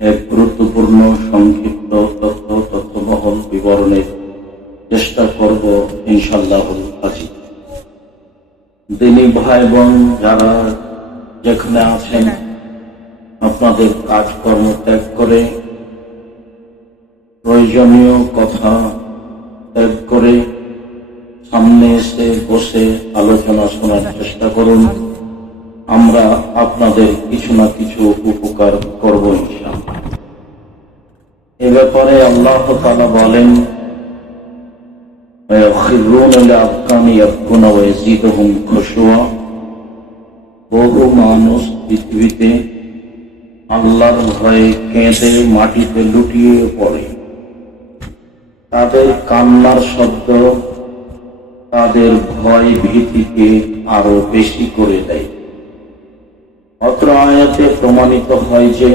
এক গুরুত্বপূর্ণ সংক্ষিপ্ত তথ্যবহল বিবরণের চেষ্টা করব ইনশাআল্লাহুল আজিজ। দিনী ভাই বোন যারা যেখানে আছেন, আপনাদের কাজকর্ম ত্যাগ করে, প্রয়োজনীয় কথা ত্যাগ করে সামনে এসে বসে আলোচনা শোনার চেষ্টা করুন। আমরা আপনাদের কিছু না কিছু উপকার করব ইনশাআল্লাহ। এ ব্যাপারে আল্লাহ তাআলা বলেন, বহু মানুষ পৃথিবীতে আল্লাহর ভয়ে কেঁদে মাটিতে লুটিয়ে পড়ে। তাদের কান্নার শব্দ তাদের ভয় ভীতিকে আরো বেশি করে দেয়। অত্র আয়াতে প্রমাণিত হয় যে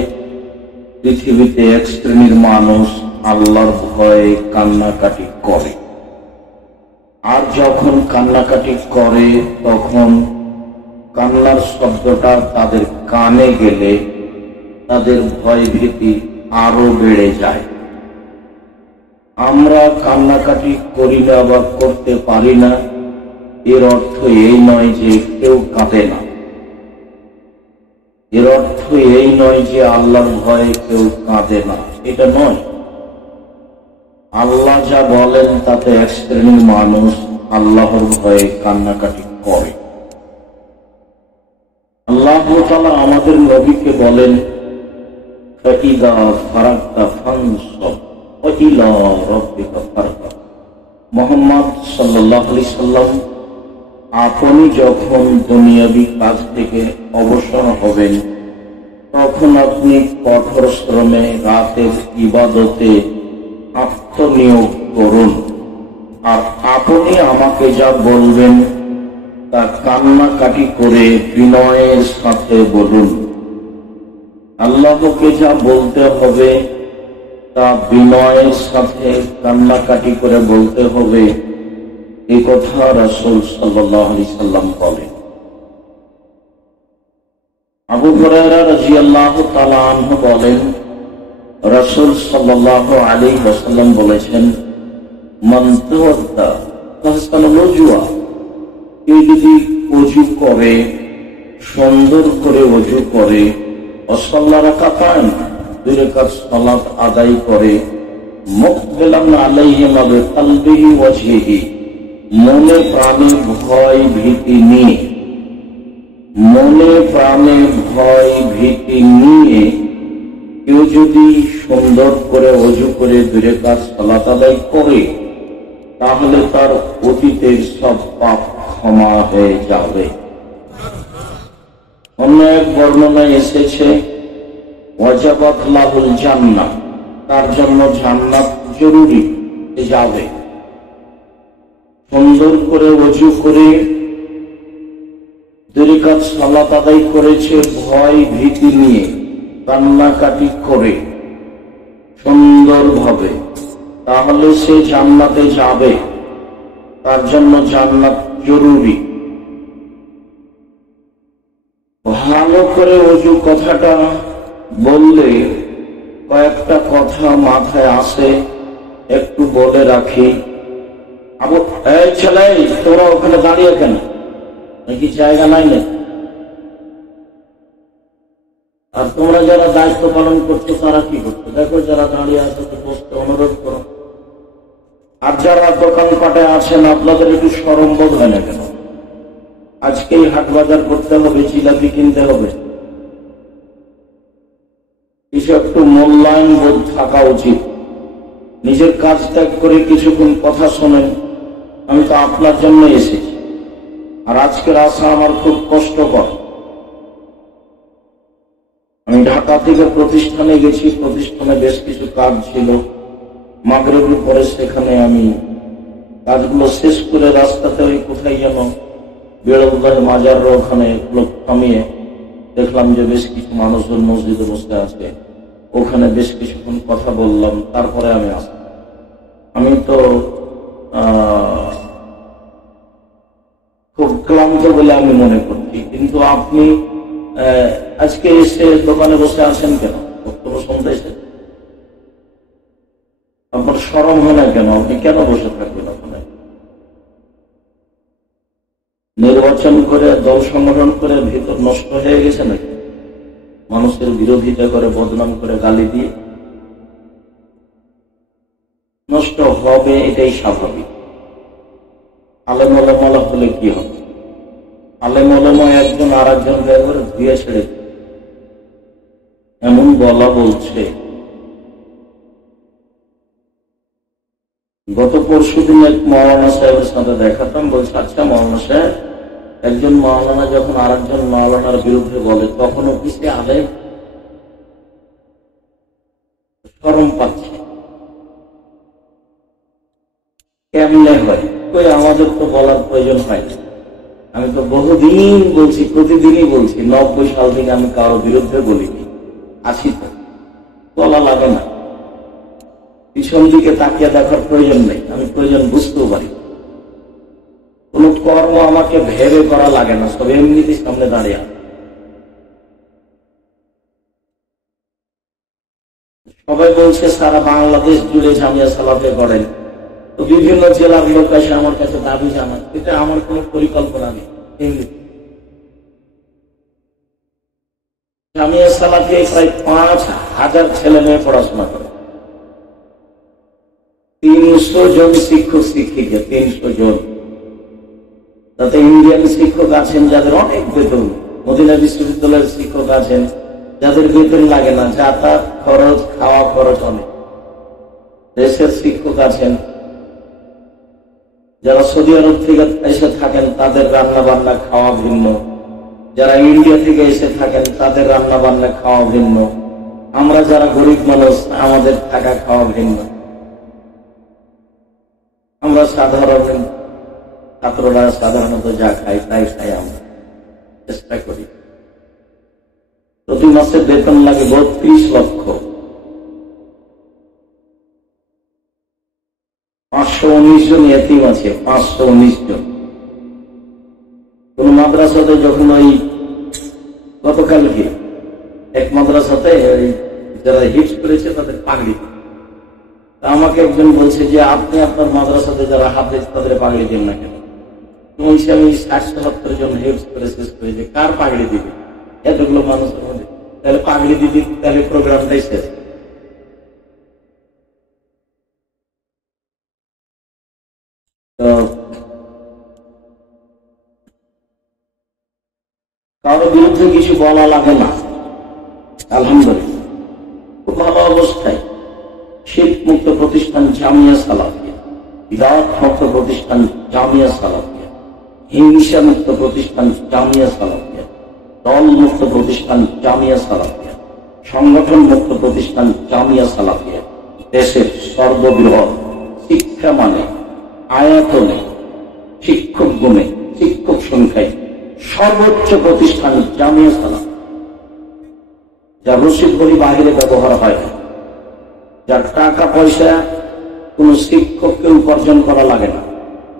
পৃথিবীতে এক শ্রেণীর মানুষ আল্লাহর ভয়ে কান্নাকাটি করে, আর যখন কান্নাকাটি করে তখন কান্নার শব্দটা তাদের কানে গেলে তাদের ভয় ভীতি আরো বেড়ে যায়। আমরা কান্নাকাটি করি না বা করতে পারি না, এর অর্থ এই নয় যে কেউ কাঁদে না। এর অর্থ এই নয় যে আল্লাহর ভয়ে কেউ কাঁদে না, এটা নয়। আল্লাহ যা বলেন তাতে এক শ্রেণীর মানুষ আল্লাহর ভয়ে কান্নাকাটি করে। আল্লাহ তাআলা আমাদের নবীকে বলেন, ফাইযা ফারাগতা ফানসব ওয়া ইলা রাব্বিকা ফারগাব। মুহাম্মদ সাল্লাল্লাহু আলাইহি সাল্লাম, আপনি যখন দুনিয়াবি কাজ থেকে অবসর হবেন তখন আপনি কঠোর শ্রমে রাতের ইবাদতে আত্মনিয়োগ করুন, আর আপনি আমাকে যা বলবেন তা কান্নাকাটি করে বিনয়ের সাথে বলুন। আল্লাহকে যা বলতে হবে তা বিনয়ের সাথে কান্নাকাটি করে বলতে হবে, এই কথা রাসূল সাল্লাল্লাহু আলাইহি সাল্লাম বলেন। আবু হুরায়রা রাদিয়াল্লাহু তাআলা আনহু বলেন, রাসূল সাল্লাল্লাহু আলাইহি ওয়াসাল্লাম বলেছেন, মান তাওয়াদ্দা ফাহসানাল ওযুয়া, কেউ যদি ওযু করে, সুন্দর করে ওযু করে, ওয়াসাল্লা রাকাতান, দুই রাকাত সালাত আদায় করে, মুকবিলান আলাইহিমা বিকলবিহি ওয়াজহিহি, মনে প্রাণে ভয় ভীতি নিয়ে, মনে প্রাণে ভয় ভীতি নিয়ে কেউ যদি সুন্দর করে ওযু করে দুই রাকাত সালাত আদায় করে, তাহলে তার অতীতের সব পাপ ক্ষমা হয়ে যাবে। অন্য এক বর্ণনায় এসেছে, ওয়াজাবাত লাহুল জান্নাহ, তার জন্য জান্নাত জরুরি যাবে। সুন্দর করে ওযু করে দুই রাকাত সালাত আদায় করেছে ভয় ভীতি নিয়ে, কান্নাকাটি করে সুন্দরভাবে, তাহলে সে জান্নাতে যাবে। তার জন্য জান্নাত জরুরি। ভালো করে ওযু কথাটা বললে কয়েকটা কথা মাথায় আসে, একটু বলে রাখি। এই ছেলে, তোরা ওখানে দাঁড়িয়ে কেন? নাকি জায়গা নাই না? আর তোমরা যারা দায়িত্ব পালন করছো তারা কি করছো? দেখো, যারা দাঁড়িয়ে আছে বসতে অনুরোধ করো। আর যারা দোকানপাটে আছেন, আপনাদের একটু শরম বোধ হয় না কেন? আজকেই হাট বাজার করতে হবে, জিলাপি কিনতে হবে, কিছু একটু মূল্যায়ন বোধ থাকা উচিত। নিজের কাজ ত্যাগ করে কিছুক্ষণ কথা শোনেন। আমি তো আপনার জন্য এসেছি, আর আজকের আসা আমার খুব কষ্টকর। আমি ঢাকা থেকে প্রতিষ্ঠানে গেছি, প্রতিষ্ঠানে বেশ কিছু কাজ ছিল। মাগরিবের পরে সেখানে আমি কাজগুলো শেষ করে রাস্তাতে ওই কোথায় যেন বেড়ালগঞ্জ মাজার ওখানে লোক থামিয়ে দেখলাম যে বেশ কিছু মানুষজন মসজিদে বসে আছে। ওখানে বেশ কিছুক্ষণ কথা বললাম, তারপরে আমি আসলাম। আমি তো খুব ক্লান্ত বলে আমি মনে করছি, কিন্তু আপনি আজকে এসে দোকানে বসে আছেন কেন? কোনো শুনতেছেন? আপনার শরম হয় না কেন? আপনি কেন বসে থাকবেন? ওখানে নির্বাচন করে দল সংগঠন করে ভিতর নষ্ট হয়ে গেছে নাকি? মানুষের বিরোধিতা করে, বদনাম করে, গালি দিয়ে নষ্ট হবে, এটাই স্বাভাবিক। আলেম ওলামা হলে কি হবে? আলেম ওলামা একজন আর একজন করে ধুয়ে ছেড়ে এমন বলা বলছে। গত পরশু দিন এক মৌলানা সাহেবের সাথে দেখাতাম, বলছে আচ্ছা মৌলানা সাহেব, একজন মৌলানা যখন আর একজন মৌলানার বিরুদ্ধে বলে তখনও কি সে আলেম? শরম পাচ্ছে। কেমনে হয়? কই আমাদের তো বলার প্রয়োজন হয় না। আমি তো বহুদিন বলছি, প্রতিদিনই বলছি, 90 সাল থেকে আমি কারো বিরুদ্ধে বলিনি। আসি তো বলা লাগে না, পিছন দিকে তাকিয়ে দেখার প্রয়োজন নেই, আমি প্রয়োজন বুঝতেও পারি। কোন কর্ম আমাকে ভেবে করা লাগে না, সব এমনিতেই সামনে দাঁড়িয়ে। সবাই বলছে সারা বাংলাদেশ জুড়ে জামিয়া সালাফে করেন, তো বিভিন্ন জেলার লোক এসে আমার কাছে দাবি জানান, এটা আমার কোন পরিকল্পনা নেই। জামিয়া সালাফে প্রায় 5,000 ছেলে মেয়ে পড়াশোনা করে, 300 জন শিক্ষক শিক্ষিকা, 300 জন। তাতে ইন্ডিয়ান শিক্ষক আছেন যাদের অনেক বেতন, মদিনা বিশ্ববিদ্যালয়ের শিক্ষক আছেন যাদের বেতন লাগে না, যাতায়াত খরচ, খাওয়া খরচ অনেক। দেশের শিক্ষক আছেন যারা সৌদি আরব থেকে এসে থাকেন, তাদের রান্না বান্না খাওয়া ভিন্ন। যারা ইন্ডিয়া থেকে এসে থাকেন তাদের রান্না বান্না খাওয়া ভিন্ন। আমরা যারা গরিব মানুষ, আমাদের থাকা খাওয়া ভিন্ন। আমরা সাধারণ ছাত্ররা সাধারণত যা খাই তাই খাই, আমরা চেষ্টা করি। প্রতি মাসে বেতন লাগে 32 লক্ষ। 519 জন এতিম আছে, 519 জন। কোন মাদ্রাসাতে যখন ওই গতকালকে এক মাদ্রাসাতে ওই যারা হিপস করেছে তাদের পাগড়ি, আমাকে একজন বলছে যে আপনি আপনার মাদ্রাসাতে যারা হাফেজ তাদের পাগড়ি দেন না কেন? বলছি আমি 60-70 জন হিপস করে শেষ করেছি, কার পাগড়ি দিবে এতগুলো মানুষের মধ্যে? তাহলে পাগড়ি দিদি, তাহলে প্রোগ্রামটাই শেষ। তো কারোর বিরুদ্ধে কিছু বলা লাগে না, আলহামদুলিল্লাহ খুব ভালো অবস্থায়। শিরক মুক্ত প্রতিষ্ঠান জামিয়া সালাফিয়া, বিদআত মুক্ত প্রতিষ্ঠান জামিয়া সালাফিয়া, হিংসা মুক্ত প্রতিষ্ঠান জামিয়া সালাফিয়া, দল মুক্ত প্রতিষ্ঠান জামিয়া সালাফিয়া, সংগঠন মুক্ত প্রতিষ্ঠান জামিয়া সালাফিয়া, দেশের সর্ববৃহৎ শিক্ষা মানে, আয়তনে, শিক্ষক গুণে, শিক্ষক সংখ্যায় সর্বোচ্চ প্রতিষ্ঠান জামিয়া সালাফ, যা রসিদ বলি বাহিরে ব্যবহার হয় না, যার টাকা পয়সা কোন শিক্ষককে উপার্জন করা লাগে না।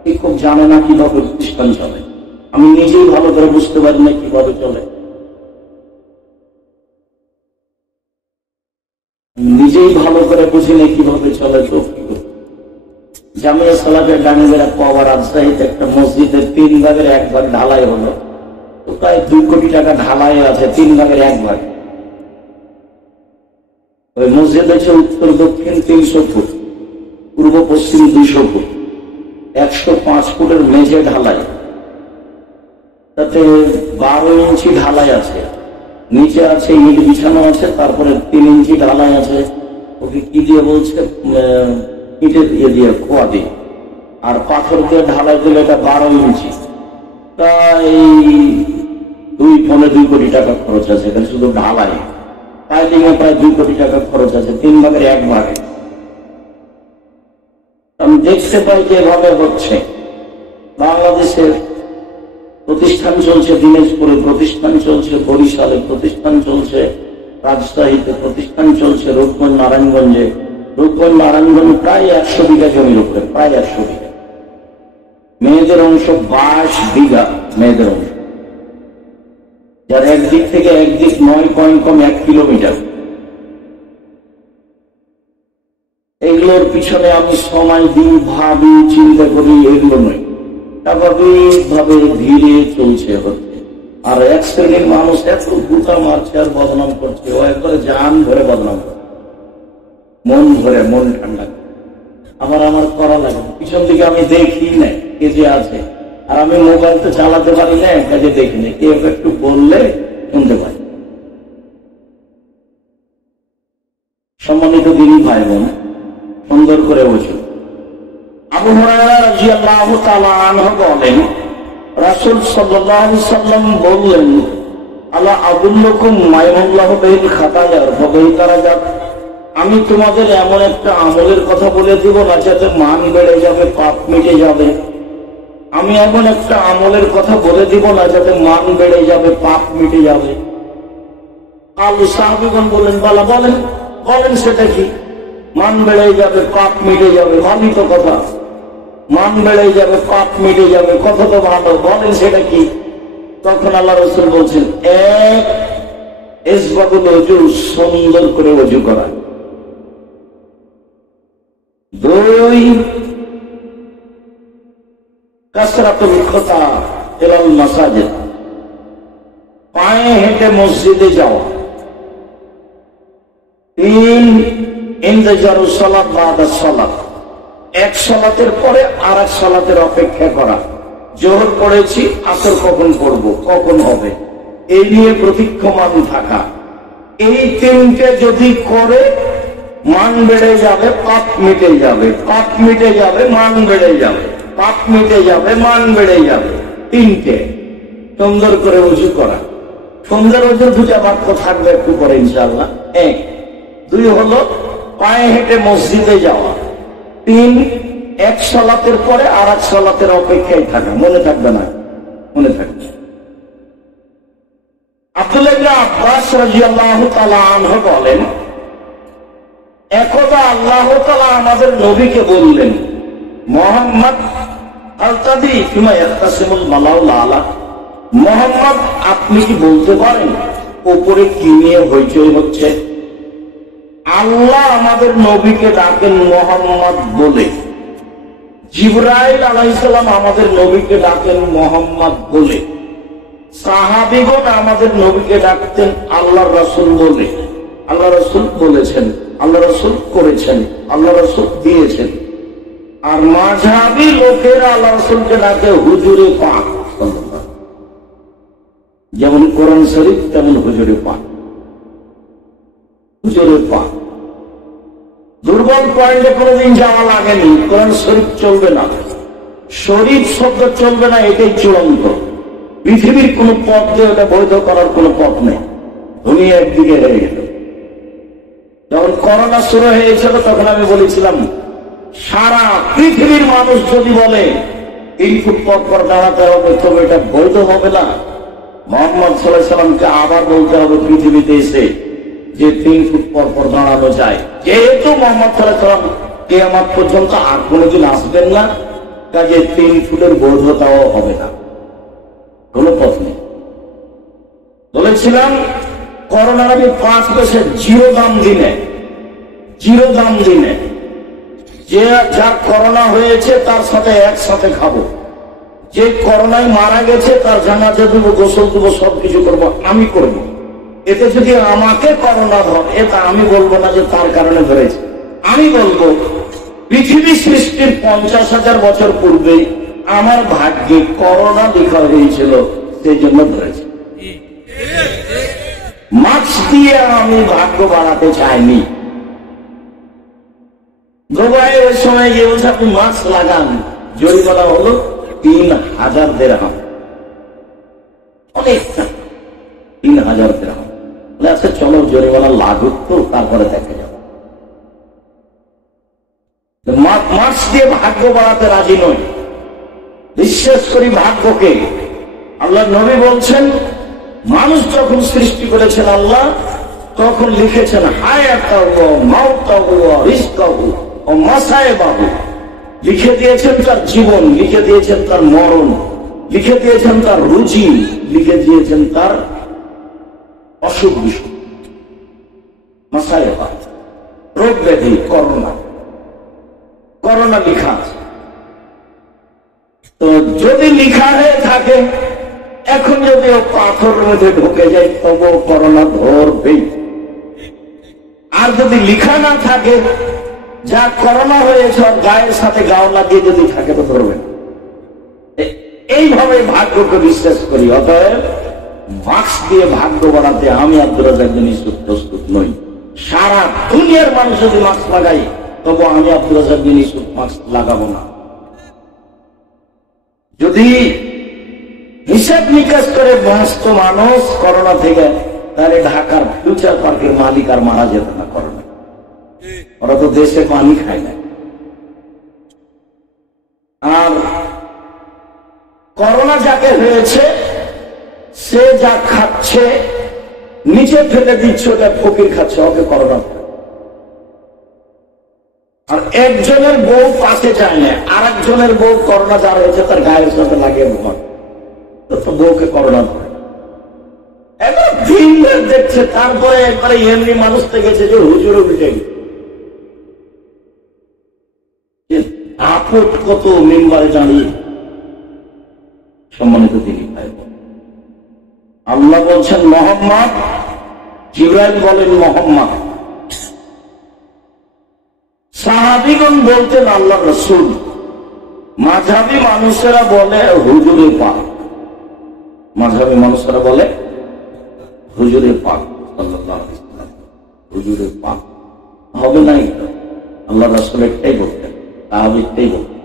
শিক্ষক জানে না কিভাবে প্রতিষ্ঠান চলে, আমি নিজেই ভালো করে বুঝতে পারি না কিভাবে চলে, নিজেই ভালো করে বুঝি না কিভাবে চলে। তো কি করব? জামিয়া সালাফের ডাঙ্গেরা পাওয়া রাজশাহীতে একটা মসজিদের 3 ভাগের 1 ভাগ ঢালাই হলো, তো প্রায় 2 কোটি টাকা ঢালাই আছে, 3 ভাগের 1 ভাগ। ওই মসজিদ আছে উত্তর দক্ষিণ 300 ফুট, পূর্ব পশ্চিম 200 ফুট, 105 ফুটের মেঝে ঢালাই, তাতে 12 ইঞ্চি ঢালাই আছে, নিচে আছে ইট বিছানো আছে, তারপরে 3 ইঞ্চি ঢালাই আছে। ওকে কি দিয়ে বলছে? ইটের দিয়ে খোয়া দিয়ে, আর পাথর দিয়ে ঢালাই দিলে এটা 12 ইঞ্চি। তাই 2.25 কোটি টাকা খরচ আছে এখানে শুধু ঢালাই। পাইলিং এ প্রায় 2 কোটি টাকা খরচ আছে, 3 ভাগের 1 ভাগে। আমি দেখতে পাই যে এভাবে হচ্ছে। বাংলাদেশের প্রতিষ্ঠান চলছে, দিনাজপুরে প্রতিষ্ঠান চলছে, বরিশালে প্রতিষ্ঠান চলছে, রাজশাহীতে প্রতিষ্ঠান চলছে, রূপগঞ্জ নারায়ণগঞ্জে। রূপগঞ্জ নারায়ণগঞ্জ প্রায় 100 বিঘা জমির উপরে, প্রায় 100 বিঘা। মেয়েদের অংশ 22 বিঘা, মেয়েদের অংশ, যার একদিক থেকে একদিক 9 পয়েন্ট কম 1 কিলোমিটার। এগুলোর পিছনে আমি সময় দিই, ভাবি, চিন্তা করি, এগুলো নয়। স্বাভাবিক ভাবে ধীরে চলছে হচ্ছে। আর এক শ্রেণীর মানুষ এত গুতা মারছে আর বদনাম করছে, ও একবারে জান ধরে বদনাম করে, মন ধরে, মন ঠান্ডা। আমার করা লাগে, পিছন দিকে আমি দেখি না কে যে আছে, আর আমি মোবাইল তো চালাতে পারি না, কাজে দেখি না, কেউ একটু বললে শুনতে পাই। সম্মানিত দিনী ভাই বোন, সুন্দর করে বুঝুন। আবু হুরায়রা রাদিয়াল্লাহু তাআলা আনহু বলেন, রাসূল সাল্লাল্লাহু আলাইহি সাল্লাম বললেন, আলা আদুল্লুকুম মা ইয়ামুল্লাহু বিল খাতায়ার ওয়া বিল দারাজাত, আমি তোমাদের এমন একটা আমলের কথা বলে দিব না যাতে মান বেড়ে যাবে, পাপ মিটে যাবে। আমি এমন একটা আমলের কথা বলে দিব না যাতে মান বেড়ে যাবে, পাপ মিটে যাবে। আল্লাহ সাহাবীগণ বলেন, বালা বলেন, বলেন সেটা কি? মান বেড়ে যাবে, পাপ মিটে যাবে, ভালোই তো কথা। মান বেড়ে যাবে, পাপ মিটে যাবে, কথা তো ভালো, বলেন সেটা কি? তখন আল্লাহ রাসূল বলছেন, এক, ইসবাগুল ওযু, সুন্দর করে ওযু করা। দুই, কাসরাতুল খুতা ইলাল মাসাজিদ, পায়ে হেঁটে মসজিদে যাওয়া। তিন, ইনতিজারুস সালাত বাদা সালাত, এক সালাতের পরে আর এক সালাতের অপেক্ষা করা। জোহর পড়েছি, আসর কখন পড়ব, কখন হবে, এই নিয়ে প্রতীক্ষমান থাকা। এই তিনটে যদি করে মান বেড়ে যাবে, পাপ মিটে যাবে, পাপ মিটে যাবে, মান বেড়ে যাবে, পাপ মিটে যাবে, মান বেড়ে যাবে। তিনটে সুন্দর করে ওযু করা। সুন্দর ওযুর দুটা বাক্য থাকবে একটু পরে ইনশাআল্লাহ। এক, দুই হলো পায়ে হেঁটে মসজিদে যাওয়া। তিন, এক সালাতের পরে আর এক সালাতের অপেক্ষায় থাকা। মনে থাকবে না? মনে থাকবে। আব্দুল্লাহ ইবনে আব্বাস রাদিয়াল্লাহু তাআলা আনহু বলেন, একদা আল্লাহ তাআলা আমাদের নবীকে বললেন, মুহাম্মদ আল-তাদি ফিমা ইয়াখতাসিমুল মালাউল আলা, মুহাম্মদ আপনি কি বলতে পারেন উপরে কি নিয়ে হইচই হচ্ছে? আল্লাহ আমাদের নবীকে ডাকেন মুহাম্মদ বলে, জিবরাইল আলাইহিস সালাম আমাদের নবীকে ডাকেন মুহাম্মদ বলে, সাহাবীগণ আমাদের নবীকে ডাকতেন আল্লাহর রাসূল বলে। আল্লাহ রাসূল বলেছেন, আল্লাহ রাসূল করেছেন, আল্লাহ রাসূল দিয়েছেন। আর মাযহাবী লোকেরা আল্লাহ রাসূলকে ডাকে হুজুরে পাক, যেমন কোরআন শরীফ তেমন হুজুরে পাক, হুজুরে পাক। দুর্বল পয়েন্টে কোনোদিন যাওয়া লাগেনি। কোরআন শরীফ চলবে না, শরীফ শব্দ চলবে না, এটাই চূড়ান্ত। পৃথিবীর কোন পথ দিয়ে ওটা বৈধ করার কোন পথ নেই। দুনিয়া একদিকে হয়ে গেল। যখন করোনা শুরু হয়েছিল তখন আমি বলেছিলাম, সারা পৃথিবীর মানুষ যদি বলে 3 ফুট পর দাঁড়াতে হবে, তবে এটা বৈধ হবে না। মুহাম্মদ সাল্লাল্লাহু আলাইহি সাল্লামকে আবার বলতে হবে পৃথিবীতে এসে যে 3 ফুট পর দাঁড়ানো যায়। যেহেতু মুহাম্মদ সাল্লাল্লাহু আলাইহি সাল্লাম কিয়ামত পর্যন্ত আর কোনোদিন আসবেন না, কাজে 3 ফুটের বৈধতাও হবে না, কোন পথ নেই। বলেছিলাম করোনার আগে 5 বছর জিরো দাম দিনে যে যার করোনা হয়েছে তার সাথে একসাথে খাবো, যে করোনায় মারা গেছে তার জানাজা দেবো, গোসল দেবো, সবকিছু করবো, আমি করব। এতে যদি আমাকে করোনা ধরে, এটা আমি বলবো না যে তার কারণে ধরেছে, আমি বলবো পৃথিবী সৃষ্টির 50,000 বছর পূর্বে আমার ভাগ্যে করোনা লেখা হয়েছিল, সেই জন্য ধরেছে। মাস্ক দিয়ে আমি ভাগ্য বাড়াতে চাইনি। দুবাইয়ের সময় গিয়ে বলছে আপনি মাস্ক লাগান, জরিমানা হলো 3,000 দিরহাম, অনেকটা 3,000 দিরহাম। আচ্ছা চলো জরিমানা লাগুক তো, তারপরে দেখে যাবো। মাস্ক দিয়ে ভাগ্য বাড়াতে রাজি নয়, বিশ্বাস করি ভাগ্যকে। আল্লাহ নবী বলছেন, মানুষ যখন সৃষ্টি করেছেন আল্লাহ, তখন লিখেছেন হায়াতাহু, মাউতাহু, রিজকাহু ও মাসায়েবাহু। লিখে দিয়েছেন তার জীবন, লিখে দিয়েছেন তার মরণ, লিখে দিয়েছেন তার রুজি, লিখে দিয়েছেন তার অসুখ বিসুখ, মাসায়েবা, রোগ ব্যাধি, করোনা। করোনা লিখা আছে। তো যদি লিখা হয়ে থাকে, এখন যদি ও পাথরের মধ্যে ঢুকে যায় তবুও করোনা ধরবেই। আর যদি লিখা না থাকে, যা করোনা হয়েছে গায়ের সাথে গাও লাগিয়ে যদি থাকে তো ধরবে না। এইভাবে ভাগ্যকে বিশ্বাস করি। অতএব মাস্ক দিয়ে ভাগ্য বাড়াতে আমি আব্দুর রাজ্জাক বিন ইউসুফ প্রস্তুত নই। সারা দুনিয়ার মানুষ যদি মাস্ক লাগাই, তবু আমি আব্দুর রাজ্জাক বিন ইউসুফ মাস্ক লাগাবো না। যদি হিসাব নিকাশ করে ব্যস্ত মানুষ করোনা থেকে, তাহলে ঢাকার ফিউচার পার্কের মালিক আর মারা যেত না করোনা। ওরা তো দেশে পানি খায় না। আর করোনা যাকে হয়েছে সে যা খাচ্ছে নিচে ফেলে দিচ্ছে, ওটা ফকির খাচ্ছে, ওকে করোনা। আর একজনের বউ পাশে চায় না, আর একজনের বউ করোনা যার হয়েছে তার গায়ের সাথে লাগিয়ে ঘুমান, তো বউকে করোনা ধরে। এবার দিন দেখছে, তারপরে একবারে এমনি মানুষ গেছে যে হুজুরও উঠে গেছে। আপদ কত মেম্বারে দাঁড়িয়ে। সম্মানিত দিনী ভাই, আল্লাহ বলছেন মোহাম্মদ, জিবরাইল বলেন মোহাম্মদ, সাহাবীগণ বলতেন আল্লাহ রাসূল, মাযহাবী মানুষেরা বলে হুজুরে পাক। মাযহাবী মানুষেরা বলে হুজুরে পাক সাল্লাল্লাহু আলাইহি ওয়াসাল্লাম, হুজুরে পাক হবে না। আল্লাহ রাসূল একটাই বলতেন, সাহাবীটাই বলতেন।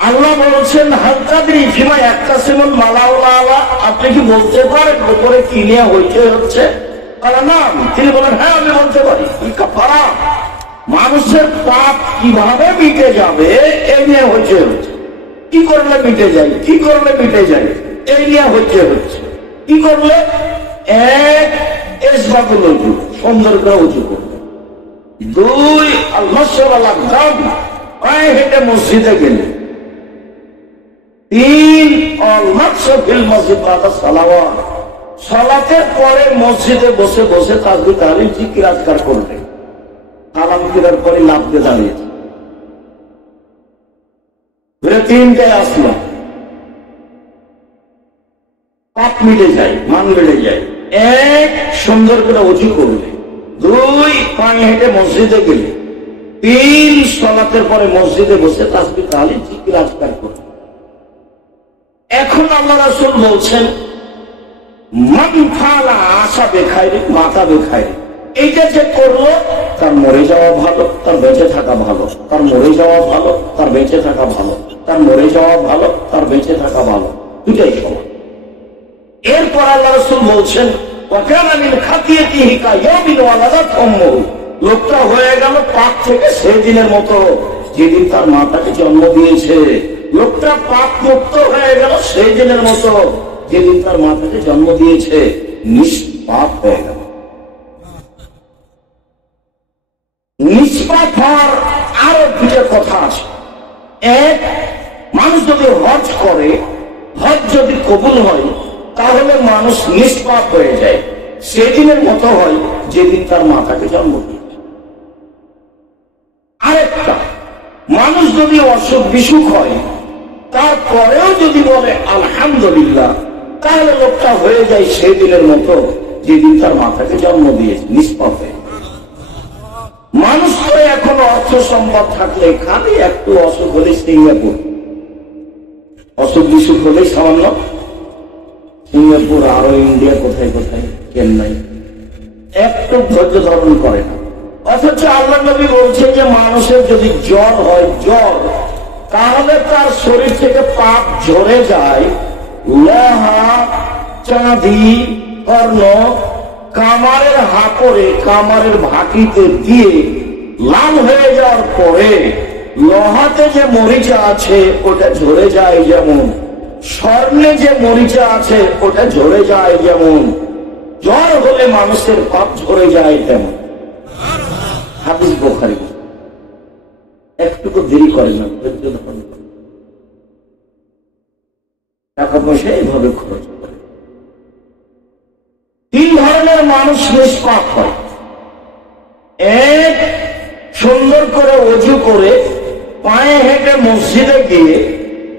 আল্লাহ বলছেন হালকাদ্রি ফিমা একটা সেমন মালাউলা, আপনি কি বলতে পারেন উপরে কি নিয়ে হইচই হচ্ছে? না। তিনি বলেন হ্যাঁ আমি বলতে পারি। কাফারা, মানুষের পাপ কিভাবে মিটে যাবে এই নিয়ে হইচই হচ্ছে। কি করলে মিটে যায়, কি করলে মিটে যায় এই নিয়ে হইচই হচ্ছে। কি করলে? এক, ইসবাতুল ওযু, সুন্দর করে ওযু করবে। দুই, আল মাসু আল আকদাম, পায়ে হেঁটে মসজিদে গেলে। তিন, আল মাসু ফিল মসজিদ বাদা সালাওয়াত, সালাতের পরে মসজিদে বসে বসে তাসবিহ তাহলিল জিকির আজকার করবে। সালাম ফিরার পরে লাফ দিয়ে দাঁড়িয়েছে। তিনটায় আসলো, পাপ মিটে যায়, মান বেড়ে যায়। এক, সুন্দর করে ওযু করলে। দুই, পায়ে হেঁটে মসজিদে গেলে। তিন, সালাতের পরে মসজিদে বসে তাসবিহ তাহলিল জিকির আজকার করবে। এখন আল্লাহ রাসূল বলছেন মান ফালা আশা বেখায়রে মাতা বেখায়রে, এইটা যে করলো তার মরে যাওয়া ভালো, তার বেঁচে থাকা ভালো। তার মরে যাওয়া ভালো, তার বেঁচে থাকা ভালো। তার মরে যাওয়া ভালো, তার বেঁচে থাকা ভালো, দুটাই সমান। এরপর আল্লাহ রাসূল বলছেন ওয়াকানা মিন খাতিয়াতিহি কায়াউমিন ওয়ালাদাত উম্মুহু, লোকটা হয়ে গেল পাপ থেকে সেই দিনের মতো যেদিন তার মা তাকে জন্ম দিয়েছে। লোকটা পাপ মুক্ত হয়ে গেল সেই দিনের মতো যেদিন তার মা তাকে জন্ম দিয়েছে। নিষ্পাপ হয়ে গেল। নিষ্পাপ হওয়ার আরো দুটো কথা আছে। এক, মানুষ যদি হজ করে, হজ যদি কবুল হয়, তাহলে মানুষ নিষ্পাপ হয়ে যায়, সেদিনের মতো হয় যেদিন তার মাতাকে জন্ম দিয়েছে। আরেকটা, মানুষ যদি অসুখ বিসুখ হয়, তারপরেও যদি বলে আলহামদুলিল্লাহ, তাহলে লোকটা হয়ে যায় সেই দিনের মতো যেদিন তার মাতাকে জন্ম দিয়েছে, নিষ্পাপ হয়ে। মানুষ তো এখন অর্থ সম্পদ থাকলে খালি একটু অসুখ হলে সিঙ্গাপুর, অসুখ বিসুখ হলে সামান্য সিঙ্গাপুর, আরো ইন্ডিয়া, কোথায় কোথায় চেন্নাই, একটু ধৈর্য ধারণ করে না। অথচ আল্লাহ নবী বলছে যে মানুষের যদি জ্বর হয়, জ্বর, তাহলে তার শরীর থেকে পাপ ঝরে যায়। লোহা, চাঁদি, কর্ণ কামারের হাপড়ে, কামারের ভাটিতে দিয়ে লাল হয়ে যাওয়ার পরে লোহাতে যে মরিচা আছে ওটা ঝরে যায় যেমন, স্বর্ণে যে মরিচা আছে ওটা ঝরে যায় যেমন, জ্বর হলে মানুষের পাপ ঝরে যায় তেমন। হাদিস বুখারী। একটুকু দেরি করে না, ধৈর্য ধারণ করে। টাকা পয়সা এইভাবে খরচ করে। তিন ধরনের মানুষ নিষ্পাপ হয়। এক, সুন্দর করে ওযু করে পায়ে হেঁটে মসজিদে গিয়ে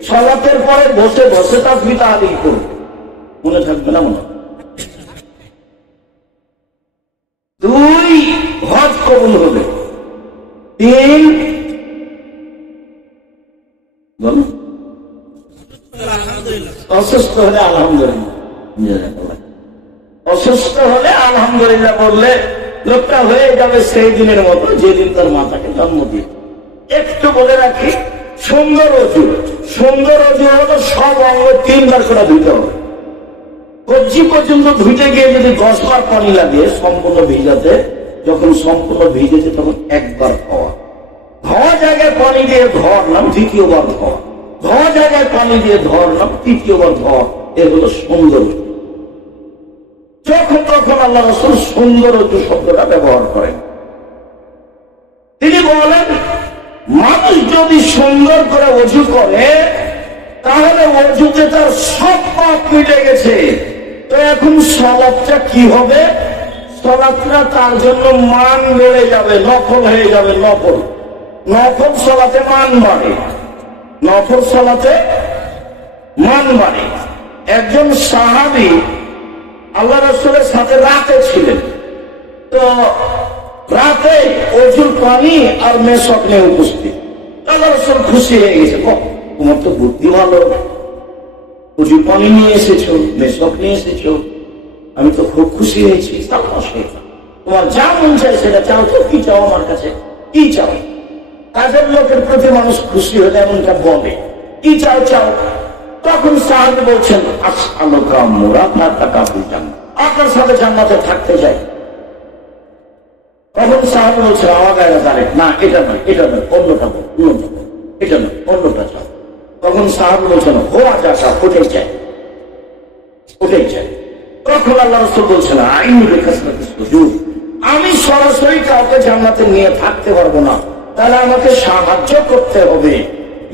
সালাতের পরে বসে বসে তাকবীর তাহলিল করবে। মনে থাকবে না? মনে 2 হজ কবুল হবে। 3 বলো অসুস্থ হলে আলহামদুলিল্লাহ, অসুস্থ হলে আলহামদুলিল্লাহ বললে লোকটা হয়ে যাবে সেই দিনের মতো যেদিন তার মাতাকে জন্ম দিয়ে। একটু বলে রাখি, সুন্দর অজু, সুন্দর অজু হলো সব অঙ্গ 3 বার করে ধুতে হবে। কবজি পর্যন্ত ধুইতে গিয়ে যদি 10 বার পানি লাগে সম্পূর্ণ ভিজাতে, যখন সম্পূর্ণ ভিজেছে তখন 1 বার খাওয়া। ধোয়া জায়গায় পানি দিয়ে ধরলাম, 2য়-বার ধোয়া। ধোয়া জায়গায় পানি দিয়ে ধরলাম, 3য়-বার ধোয়া। এ হলো সুন্দর। যখন তখন আল্লাহ রাসূল সুন্দর অজু শব্দটা ব্যবহার করেন। তিনি বলেন, মানুষ যদি সুন্দর করে অজু করে তাহলে অজুতে তার সব পাপ মিটে গেছে। তো এখন সালাতটা কি হবে? সালাতটা তার জন্য মান বেড়ে যাবে, নফল হয়ে যাবে। নফল নফল সালাতে মান বাড়ে, নফল সালাতে মান বাড়ে। একজন সাহাবী আল্লাহ রাসূলের সাথে রাতে ছিলেন, তো রাতে অজুর পানি আর মেশক নিয়ে উপস্থিত। আল্লাহ রাসূল খুশি হয়ে গেছে, তোমার তো বুদ্ধি ভালো, অজুর পানি নিয়ে এসেছো, মেশক নিয়ে এসেছো, আমি তো খুব খুশি হয়েছি। তোমার যা মন চাই সেটা চাও। তো কি চাও আমার কাছে? কি চাও? কাজের লোকের প্রতি মানুষ খুশি হলে এমনটা বলে, কি চাও চাও। তখন সাহাবী বলছেন, আসআলুকা মুরাফাতাকা ফিল জান্নাহ, আপনার সাথে জান্নাতে থাকতে চাই। তখন সাহাবী বলছেন, না এটা নয়, এটা নয়, অন্যটা বল, অন্যটা বল, এটা নয়, অন্যটা চাও। তখন সাহাবী বলছেন, হোয়া যাকা, ওটাই চাই, ওটাই চাই। তখন আল্লাহ রাসূল বলছেন, আইনু বিকাসরাতিস সুজুদ, আমি সরাসরি কাউকে জান্নাতে নিয়ে থাকতে পারবো না, তাহলে আমাকে সাহায্য করতে হবে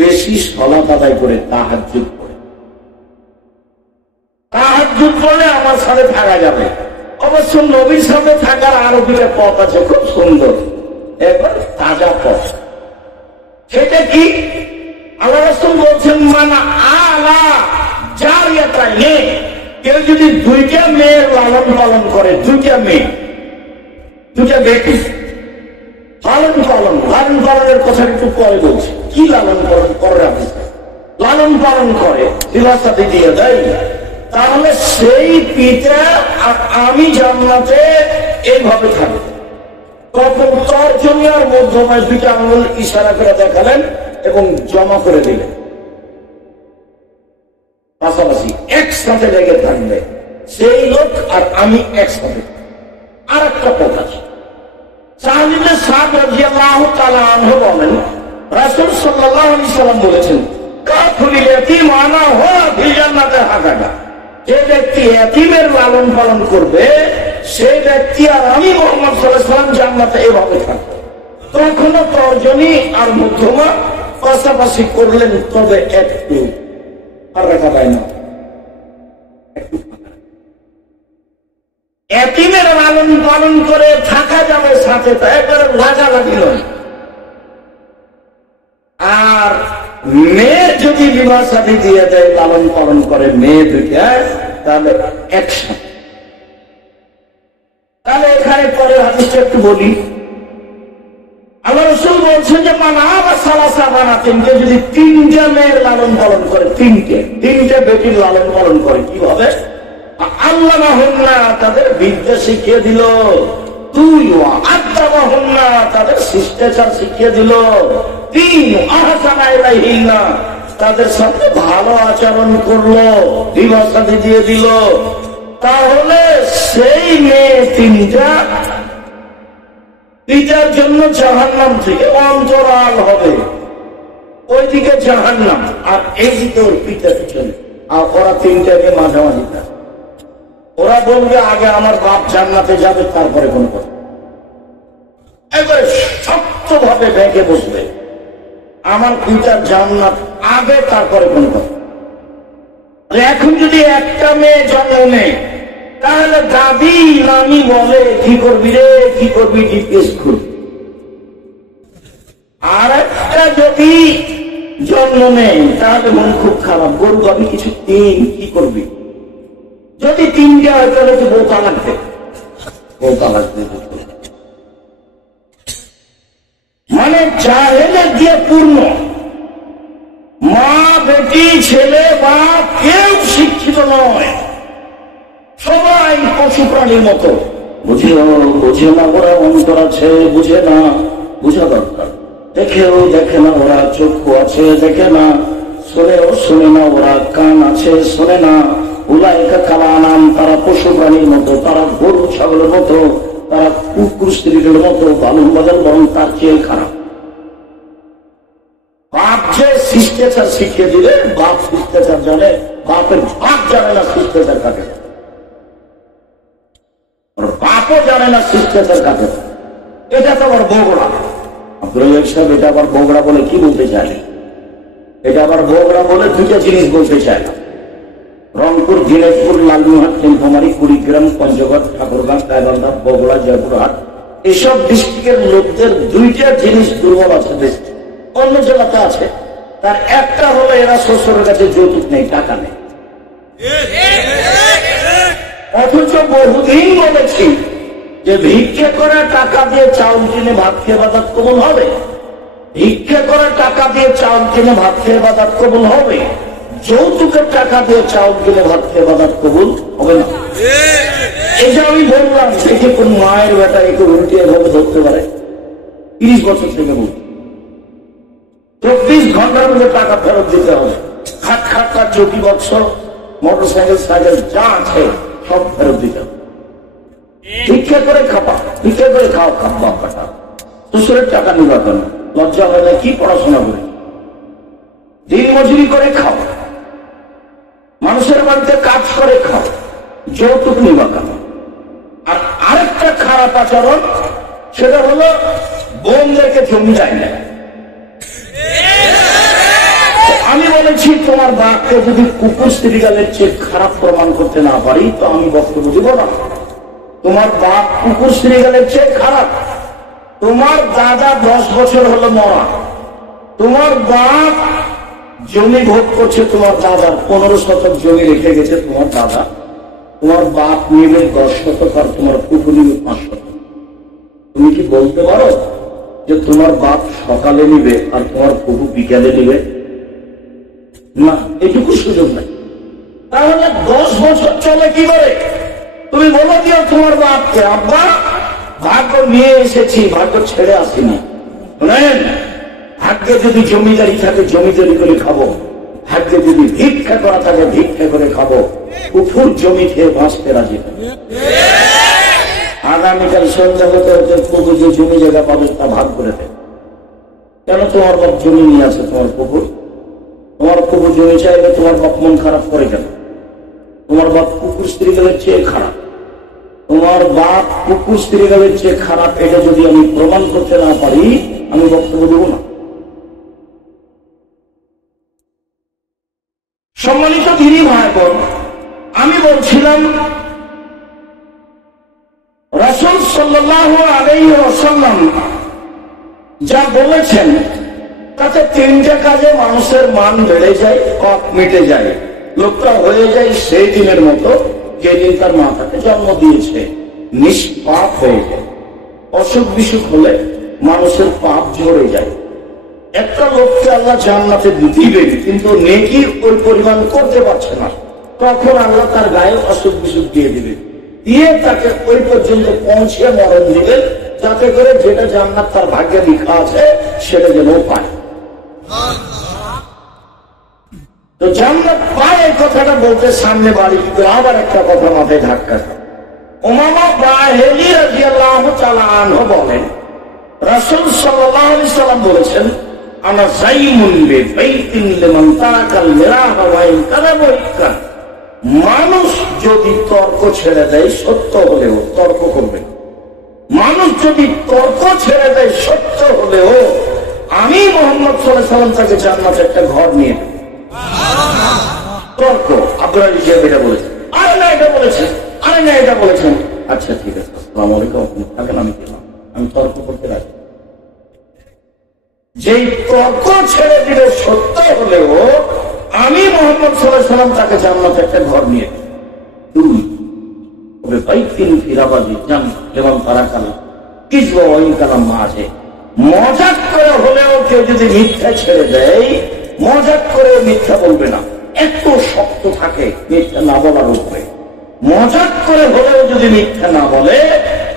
বেশি সালাত আদায় করে, তাহাজ্জুদ করে। তাহাজ্জুদ করলে আমার সাথে থাকা যাবে। অবশ্য নবীর সাথে থাকার আরো 2টা পথ আছে, খুব সুন্দর, এবার তাজা পথ। সেটা কি? আল্লাহ রাসূল বলছেন, মানা আলা জারিয়াতাইনি, কেউ যদি 2টা মেয়ের লালন পালন করে, 2টা মেয়ে, 2টা বেটি লালন পালনের কথা একটু পরে বলছি। কি লালন পালন করে? লালন পালন করে, বিবাহসাথী দিয়ে দেয়, তাহলে সেই পিতা আর আমি জান্নাতে এইভাবে থাকবো। তখন তর্জনী আর মধ্যমায় 2টা আঙুল ইশারা করে দেখালেন এবং জমা করে দিলেন, পাশাপাশি একসাথে লেগে থাকবে সেই লোক আর আমি একসাথে। আর একটা পথ আছে। সাহাবী সাদ রাদিয়াল্লাহু তাআলা আনহু বলেন, রাসূল সাল্লাল্লাহু আলাইহি সাল্লাম বলেছেন, কাফুল ইয়াতীম আনা হুয়া ফিল জান্নাতি হাকাদা, যে ব্যক্তি ইয়াতীমের লালন পালন করবে সেই ব্যক্তি আর আমি মুহাম্মদ সাল্লাল্লাহু আলাইহি ওয়াসাল্লাম জান্নাতে এভাবে থাকবে। তখনও তর্জনী আর মধ্যমা পাশাপাশি করলেন, তবে একটু আর রাখা যায় না। এতিমের লালন পালন করে থাকা যাবে সাথে, তো একবারে লাগালাগি নয়। আর মেয়ে যদি বিবাহ সাথী দিয়ে দেয়, লালন পালন করে মেয়ে 2টা, তাহলে একসাথে। তাহলে এখানে পরে হাদিসটা একটু বলি। আল্লাহ রাসূল বলছেন যে, মানা বা সালাসা বানাতিন, যদি 3টা মেয়ের লালন পালন করে, 3টে বেটির লালন পালন করে, কি হবে? আল্লামাহুন্না, তাদের বিদ্যা শিখিয়ে দিল। 2 আদাবাহুন্না, তাদের শিষ্টাচার শিখিয়ে দিল। 3 আহসানা ইলাইহিন্না, তাদের সাথে ভালো আচরণ করলো, বিবাহ শাদী দিয়ে দিল। তাহলে সেই মেয়ে 3টা পিতার জন্য জাহান্নাম থেকে অন্তরাল হবে, ওইদিকে জাহান্নাম আর এইদিকে ওর পিতা পিছনে। আর ওরা 3টাকে মাঝামাঝি না, ওরা বলবে আগে আমার বাপ জান্নাতে যাবে, তারপরে কোন কথা। এবারে শক্ত ভাবে ভেঙে বসবে, আমার পিতার জান্নাত আগে, তারপরে কোন কথা। এখন যদি একটা মেয়ে জন্ম নেই, তাহলে দাদি নানি বলে, কি করবি রে, কি করবি, জিজ্ঞেস করবি। যদি জন্ম নেই তাহলে মন খুব খারাপ, গরু গাবি কিছু তিন কি করবি? যদি তিনটা হয় তাহলে তো বউ তালাক দে, বউ তালাক দে। মানে জাহেলে দিয়ে পূর্ণ। মা বেটি ছেলে বাপ কেউ শিক্ষিত নয়, সবাই পশু প্রাণীর মতো। বুঝে না ওরা, অন্তর আছে বুঝে না, বুঝা দরকার। দেখেও দেখে না ওরা, চক্ষু আছে দেখে না, শোনেও শোনে না ওরা, কান আছে শোনে না। উলাইকা কালানাম, তারা পশু প্রাণীর মতো, তারা গরু ছাগলের মতো, তারা কুকুর স্ত্রীদের মতো, বালুর বাজার বরং তার চেয়ে খারাপ। বাপ যে শিষ্টাচার শিখিয়ে দিলে, বাপ শিষ্টাচার জানে, বাপের বাপ জানে না শিষ্টাচার কাকে, বাপও জানে না শিষ্টাচার কাকে। এটা তো আবার বগড়া। আব্দুল সাহেব এটা আবার বগড়া বলে কি বলতে চায়? এটা আবার বগড়া বলে দুইটা জিনিস বলতে চায় না। রংপুর, দিনাজপুর, লালমোহাট, নীলফামারী, কুড়িগ্রাম, পঞ্চগড়, ঠাকুরগাঁও, গাইবান্ধা, বগুড়া, জয়পুরহাট এসব ডিস্ট্রিক্টের লোকদের দুইটা জিনিস দুর্বল আছে বেশি, অন্য জেলাতে আছে। তার একটা হলো এরা শ্বশুরের কাছে যৌতুক নেই, টাকা নেই। অথচ বহুদিন বলেছি যে ভিক্ষে করে টাকা দিয়ে চাউল কিনে ভাত খেয়ে বাজার কবুল হবে, ভিক্ষে করে টাকা দিয়ে চাউল কিনে ভাত খেয়ে বাজার কবুল হবে, যৌতুকের টাকা দিয়ে চাউল কিনে ভাত খেয়ে বাজার কবুল হবে না। এই যে আমি বললাম, সেটি কোন মায়ের বেটা একে উল্টিয়ে ভাবে ধরতে পারে? 30 বছর থেকে বলছি 24 ঘন্টার মধ্যে টাকা ফেরত দিতে হবে। খাট খাট চৌকি বক্স, মোটর সাইকেল, সাইকেল যা আছে সব ফেরত দিতে হবে। ভিক্ষা করে খাবা, ভিক্ষা করে খাও, খাবা কাটা। শ্বশুরের টাকা নিবা কেন? লজ্জা হয় না? কি পড়াশোনা করে দিন মজুরি করে খাও, মানুষের বাড়িতে কাজ করে খাও, যৌতুক নিবা কেন? আর আরেকটা খারাপ আচরণ, সেটা হলো বোনদেরকে জমি যায় না। আমি বলেছি তোমার বাপকে যদি কুকুর স্ত্রীগালের চেয়ে খারাপ প্রমাণ করতে না পারি তো আমি বক্তব্য দিব না। তোমার বাপ কুকুর স্ত্রীগালের চেয়ে খারাপ। তোমার দাদা 10 বছর হলো মরা, তোমার বাপ জমি ভোগ করছে, তোমার দাদার 15 শতক জমি রেখে গেছে তোমার দাদা, তোমার বাপ নিবে 10 শতক আর তোমার কুকুর নিবে 5 শতক। তুমি কি বলতে পারো যে তোমার বাপ সকালে নিবে আর তোমার কুকুর বিকালে নিবে? না, এটুকু সুযোগ নাই। তাহলে 10 বছর চলে কি করে? তুমি বলো দিও তোমার বাপকে, আব্বা ভাগ্য নিয়ে এসেছি, ভাগ্য ছেড়ে আসিনি। শোনেন, ভাগ্যে যদি জমিদারি থাকে জমিদারি করে খাবো, ভাগ্যে যদি ভিক্ষা করা থাকে ভিক্ষা করে খাবো। কুকুর জমি খেয়ে বাঁচতে রাজি। আগামীকাল সন্ধ্যা হতে হতে কুকুর যে জমি জায়গা পাবে তা ভাগ করে দেয়। কেন? তোমার বাপ জমি নিয়ে আছে, তোমার কুকুর, তোমার কুকুর জমি চাইবে, তোমার বাপ মন খারাপ করে কেন? তোমার বাপ কুকুর স্ত্রীগালের চেয়ে খারাপ, তোমার বাপ কুকুর স্ত্রীগালের চেয়ে খারাপ। এটা যদি আমি প্রমাণ করতে না পারি আমি বক্তব্য দেব না। সম্মানিত দিনী ভাই বোন, আমি বলছিলাম রাসূল সাল্লাল্লাহু আলাইহি ওয়াসাল্লাম যা বলেছেন তাতে 3টা কাজে মানুষের মান বেড়ে যায়, পাপ মিটে যায়, লোকটা হয়ে যায় সেই দিনের মতো যেদিন তার মাতাকে জন্ম দিয়েছে, নিষ্পাপ হয়ে যায়। অসুখ বিসুখ হলে মানুষের পাপ ঝরে যায়। একটা লোককে আল্লাহ জান্নাতে দিবেন কিন্তু নেকি ওই পরিমাণ করতে পারছে না, তখন আল্লাহ তার গায়ে অসুখ বিসুখ দিয়ে দিবেন, দিয়ে তাকে ওই পর্যন্ত পৌঁছে মরণ দিবেন, যাতে করে যেটা জান্নাত তার ভাগ্যে লেখা আছে সেটা যেন পায়। তো জান্নাত পায় এই কথাটা বলতে সামনে বাড়ি দিতে আবার একটা কথা মাথায় ধাক্কা। উমামা বাহিলি রাদিয়াল্লাহু তাআলা আনহু বলেন, রাসূল সাল্লাল্লাহু আলাইহি সাল্লাম বলেছেন, আনা যাইমুন বিবাইতিন লিমান তারাকাল মিরাহা ওয়া ইন কানা মুহিক্কা। মানুষ যদি তর্ক ছেড়ে দেয়, সত্য হলেও তর্ক করবে। মানুষ যদি তর্ক ছেড়ে দেয় সত্য হলেও আমি মুহাম্মদ সাল্লাল্লাহু আলাইহি সাল্লাম তাকে জান্নাতে একটা ঘর নিয়ে দেব। তর্ক আপনারা এটা বলেছেন, আরে না এটা বলেছেন, আরে না এটা বলেছেন, আচ্ছা ঠিক আছে, আসসালামু আলাইকুম, থাকেন, আমি গেলাম, আমি তর্ক করতে রাজি। যেই তর্ক ছেড়ে দিলে সত্য হলেও আমি মোহাম্মদ সাল্লাল্লাহু আলাইহি ওয়াসাল্লাম তাকে জান্নাতে একটা ঘর নিয়ে দেব। দুই, তবে বাইতিন ফিরাবাজি জান এবং তারা কালা কিসবা ওয়াইন কালাম মাঝে মজাক করে হলেও কেউ যদি মিথ্যা ছেড়ে দেয়, মজাক করে মিথ্যা বলবে না, এত শক্ত থাকে মিথ্যা না বলার উপরে। মজাক করে হলেও যদি মিথ্যা না বলে,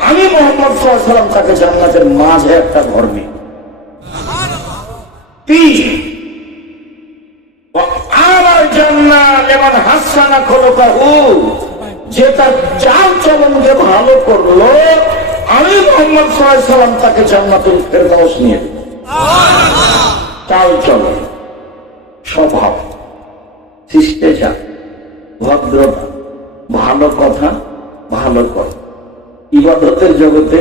আমি মোহাম্মদ সাল্লাল্লাহু আলাইহি ওয়াসাল্লাম তাকে জান্নাতের মাঝে একটা ঘর নিই। আমার জান্নাত এবং হাসানা খলকাহু, যে তার চাল চলনকে ভালো করলো, আমি মোহাম্মদ সাল্লাল্লাহু আলাইহি ওয়াসাল্লাম তাকে জান্নাতুল ফেরদাউস নিয়ে দেব। চাল চলন, স্বভাব, শিষ্টাচার, ভদ্রতা, ভালো কথা, ভালো কথা। ইবাদতের জগতে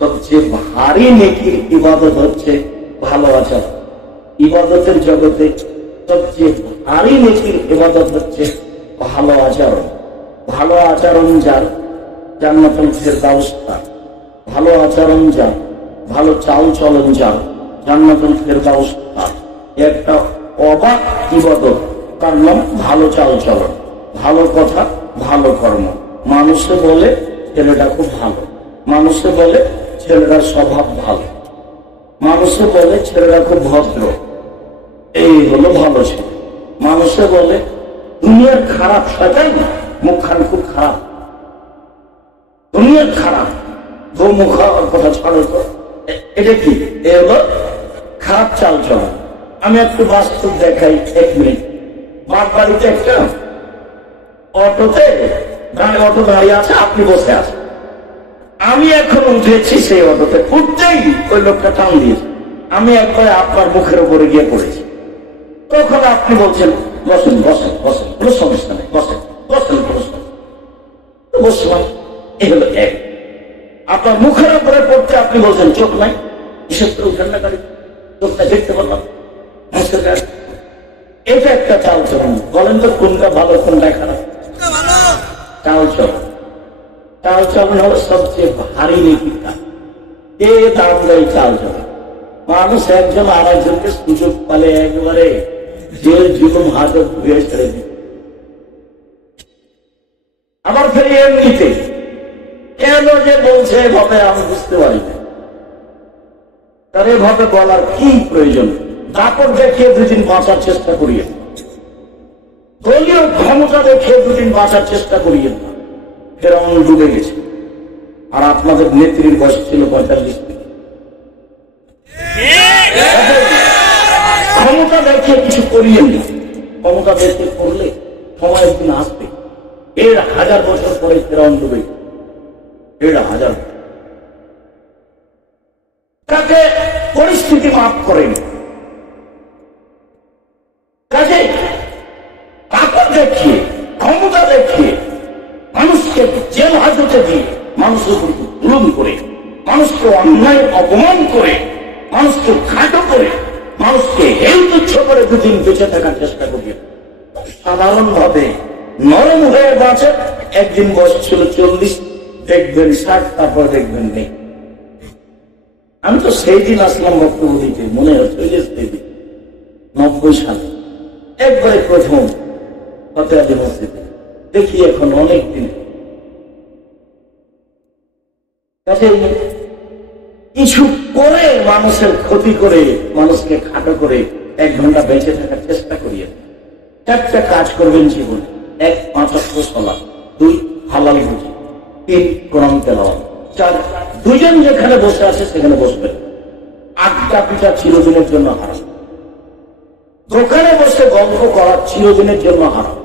সবচেয়ে ভারী নেকির ইবাদত হচ্ছে ভালো আচরণ। ইবাদতের জগতে সবচেয়ে ভারী নেকির ইবাদত হচ্ছে ভালো আচরণ। ভালো আচরণ যার, জান্নাতুল ফেরদাউস তার। ভালো আচরণ যার, ভালো চাল চলন যার, জান্নাতুল ফেরদাউস তার। একটা অবাক ইবাদত, তার নাম ভালো চাল চলন, ভালো কথা, ভালো কর্ম। মানুষে বলে ছেলেটা খুব ভালো, মানুষে বলে ছেলেটার স্বভাব ভালো, মানুষে বলে ছেলেটা খুব ভদ্র, এই হলো ভালো ছেলে। মানুষে বলে দুনিয়ার খারাপ সাজাই না, মুখখান খুব খারাপ, দুনিয়ার খারাপ, বউ মুখ কথা ছাড়ো তো, এটা কি? এ হলো খারাপ চাল চলন। আমি একটু বাস্তব দেখাই, 1 মিনিট। মাঠ বাড়িতে একটা অটোতে অটো দাঁড়িয়ে আছে, আপনি বসে আছেন, আমি এখন উঠেছি সেই অটোতে, উঠতেই ওই লোকটা টান দিয়েছে, আমি একবার আপনার মুখের উপরে গিয়ে পড়েছি। তখন আপনি বলছেন বসেন বসেন বসেন, কোনো সমস্যা নেই, বসেন বসেন, কোনো সমস্যা। বসলাম, এই হলো এক। আপনার মুখের উপরে পড়তে আপনি বলছেন চোখ নাই, বিশেষ করে উঠেন না গাড়ি, চোখ নাই, দেখতে পারলাম। এটা একটা চাল চলন। বলেন তো কোনটা ভালো কোনটা খারাপ? চাল চলন। চাল চলন হলো সবচেয়ে ভারী নীতি কাজ। এ দাম দেয় চাল চলন। মানুষ একজন আর একজনকে সুযোগ পালে একেবারে জেল জুলুম হাতে ধুয়ে ছেড়ে দিত। আবার ফের এমনিতে কেন যে বলছে এভাবে আমি বুঝতে পারি না, তার এভাবে বলার কি প্রয়োজন? দাপট দেখিয়ে 2 দিন বাঁচার চেষ্টা করিয়ে, দলীয় ক্ষমতা দেখিয়ে 2 দিন বাঁচার চেষ্টা করিয়ে না। ফেরাউন ডুবে গেছে, আর আপনাদের নেত্রীর বয়স ছিল 45 থেকে। ক্ষমতা দেখিয়ে কিছু করিয়ে না, ক্ষমতা দেখিয়ে করলে সময় একদিন আসবে। 1000 বছর পরে ফেরাউন ডুবে, 1000 তাকে পরিস্থিতি মাফ করেন। কাজে কাপড় দেখিয়ে, ক্ষমতা দেখিয়ে, মানুষকে জেল হাজতে দিয়ে, মানুষের উপর জুলুম করে, মানুষকে অন্যায় অপমান করে, মানুষকে খাটো করে, মানুষকে হেল তুচ্ছ করে 2 দিন বেঁচে থাকার চেষ্টা করি। সাধারণ ভাবে নরম হয়ে বাঁচে। একদিন বয়স ছিল 40, দেখবেন 60, তারপর দেখবেন নেই। আমি তো সেই দিন আসলাম বক্তব্য দিতে, মনে হচ্ছে 90 সালে একবারে প্রথম ফতেহাদি মসজিদে, দেখি এখন অনেক দিন। কিছু করে মানুষের ক্ষতি করে, মানুষকে খাটো করে 1 ঘন্টা বেঁচে থাকার চেষ্টা করিয়ে 4টা কাজ করবেন জীবনে। 1, 5 ওয়াক্ত সালাত, 2, হালাল রুজি, 3, কোরআন তেলাওয়াত, 4, দুজন যেখানে বসে আছে সেখানে বসবেন। আড্ডা পিটা চিরদিনের জন্য হারাম। দোকানে বসে গল্প করা চিরদিনের জন্য হারাম।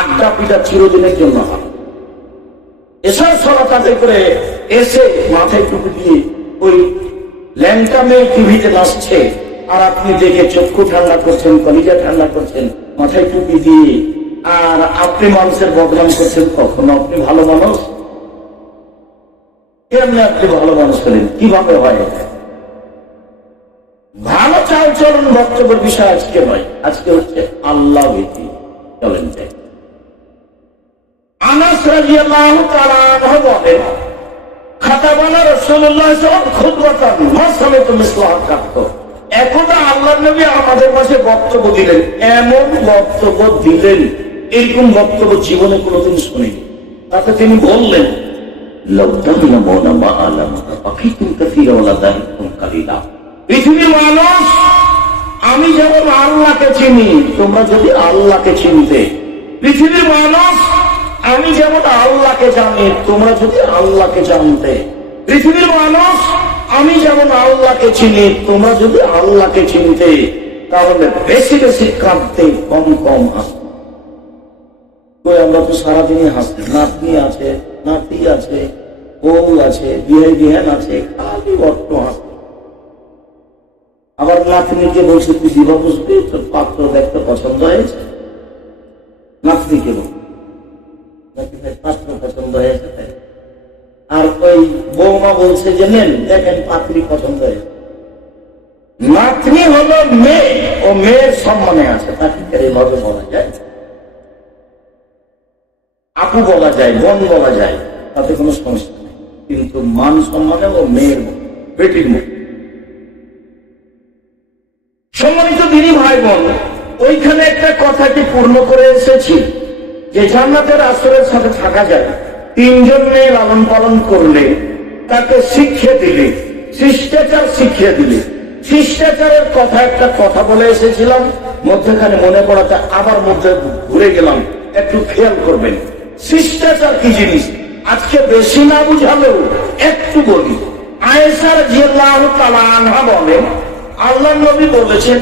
আড্ডা পিটা চিরদিনের জন্য হারাম। এসব সালাত আদায় করে এসে মাথায় টুপি দিয়ে ওই ল্যাংটা মেয়ে টিভিতে নাচছে, আর আপনি দেখে চক্ষু ঠান্ডা করছেন, কলিজা ঠান্ডা করছেন, মাথায় টুপি দিয়ে, আর আপনি মানুষের বদনাম করছেন। কখনো আপনি ভালো মানুষ? কেমনি আপনি ভালো মানুষ হলেন? কিভাবে হয়? ভালো চাল চলন বক্তব্যের বিষয় আজকে নয়, আজকে হচ্ছে আল্লাহ ভীতি। চলেন যাই। আনাস রাদিয়াল্লাহু তাআলা আনহু বলেন, খাতাবানা রাসূলুল্লাহ সাল্লাল্লাহু আলাইহি ওয়াসাল্লাম খুতবাতান মা সামিতু মিসলাহা কাত। একদা আল্লাহ নবী আমাদের মাঝে বক্তব্য দিলেন, এমন বক্তব্য দিলেন, এরকম বক্তব্য জীবনে কোনোদিন শুনিনি। তাতে তিনি বললেন, পৃথিবীর মানুষ, আমি যেমন আল্লাহকে চিনি, তোমরা যদি আল্লাহকে চিনতে। পৃথিবীর মানুষ, আমি যেমন আল্লাহকে জানি, তোমরা যদি আল্লাহকে জানতে। পৃথিবীর মানুষ, আমি যেমন আল্লাহকে চিনি, তোমরা যদি আল্লাহকে চিনতে, তাহলে বেশি বেশি কাঁদতে, কম কম হাসতে। আমরা তো সারাদিনই হাসতে, নাতনি আছে, নাতি আছে, বউ আছে, বিয়ে বিহান আছে, খালি অর্থ হাসতে। আবার নাতনিকে বলছে, তুই দিবা বুঝবি, তোর পাত্র দেখতে পছন্দ হয়েছে। নাতনিকে বল, পাত্র পছন্দ হয়েছে। আর ওই বৌমা বলছে যে নেন, দেখেন পাত্রী পছন্দ হয়েছে। নাতনি হলো মেয়ে, ও মেয়ের সম্মানে আছে, তাকে এইভাবে বলা যায়, আপু বলা যায়, বোন বলা যায়, তাতে কোনো সমস্যা নেই। কিন্তু মান সম্মানে ও মেয়ের বেটির মুখ। সম্মানিত দিনী ভাই বোন, ওইখানে একটা কথাটি পূর্ণ করে এসেছি যে জান্নাতের আসরের সাথে থাকা যায়। তিনজন মেয়ে লালন পালন করলে, তাকে শিক্ষা দিলে, শিষ্টাচার শিখিয়ে দিলে। শিষ্টাচারের কথা একটা কথা বলে এসেছিলাম, মধ্যখানে মনে পড়াতে আবার মধ্যে ঘুরে গেলাম, একটু খেয়াল করবেন। শিষ্টাচার কি জিনিস আজকে বেশি না বুঝালেও একটু বলি। আয়েশা রাদিয়াল্লাহু তাআলা আনহা বলেন, আল্লাহ নবী বলেছেন,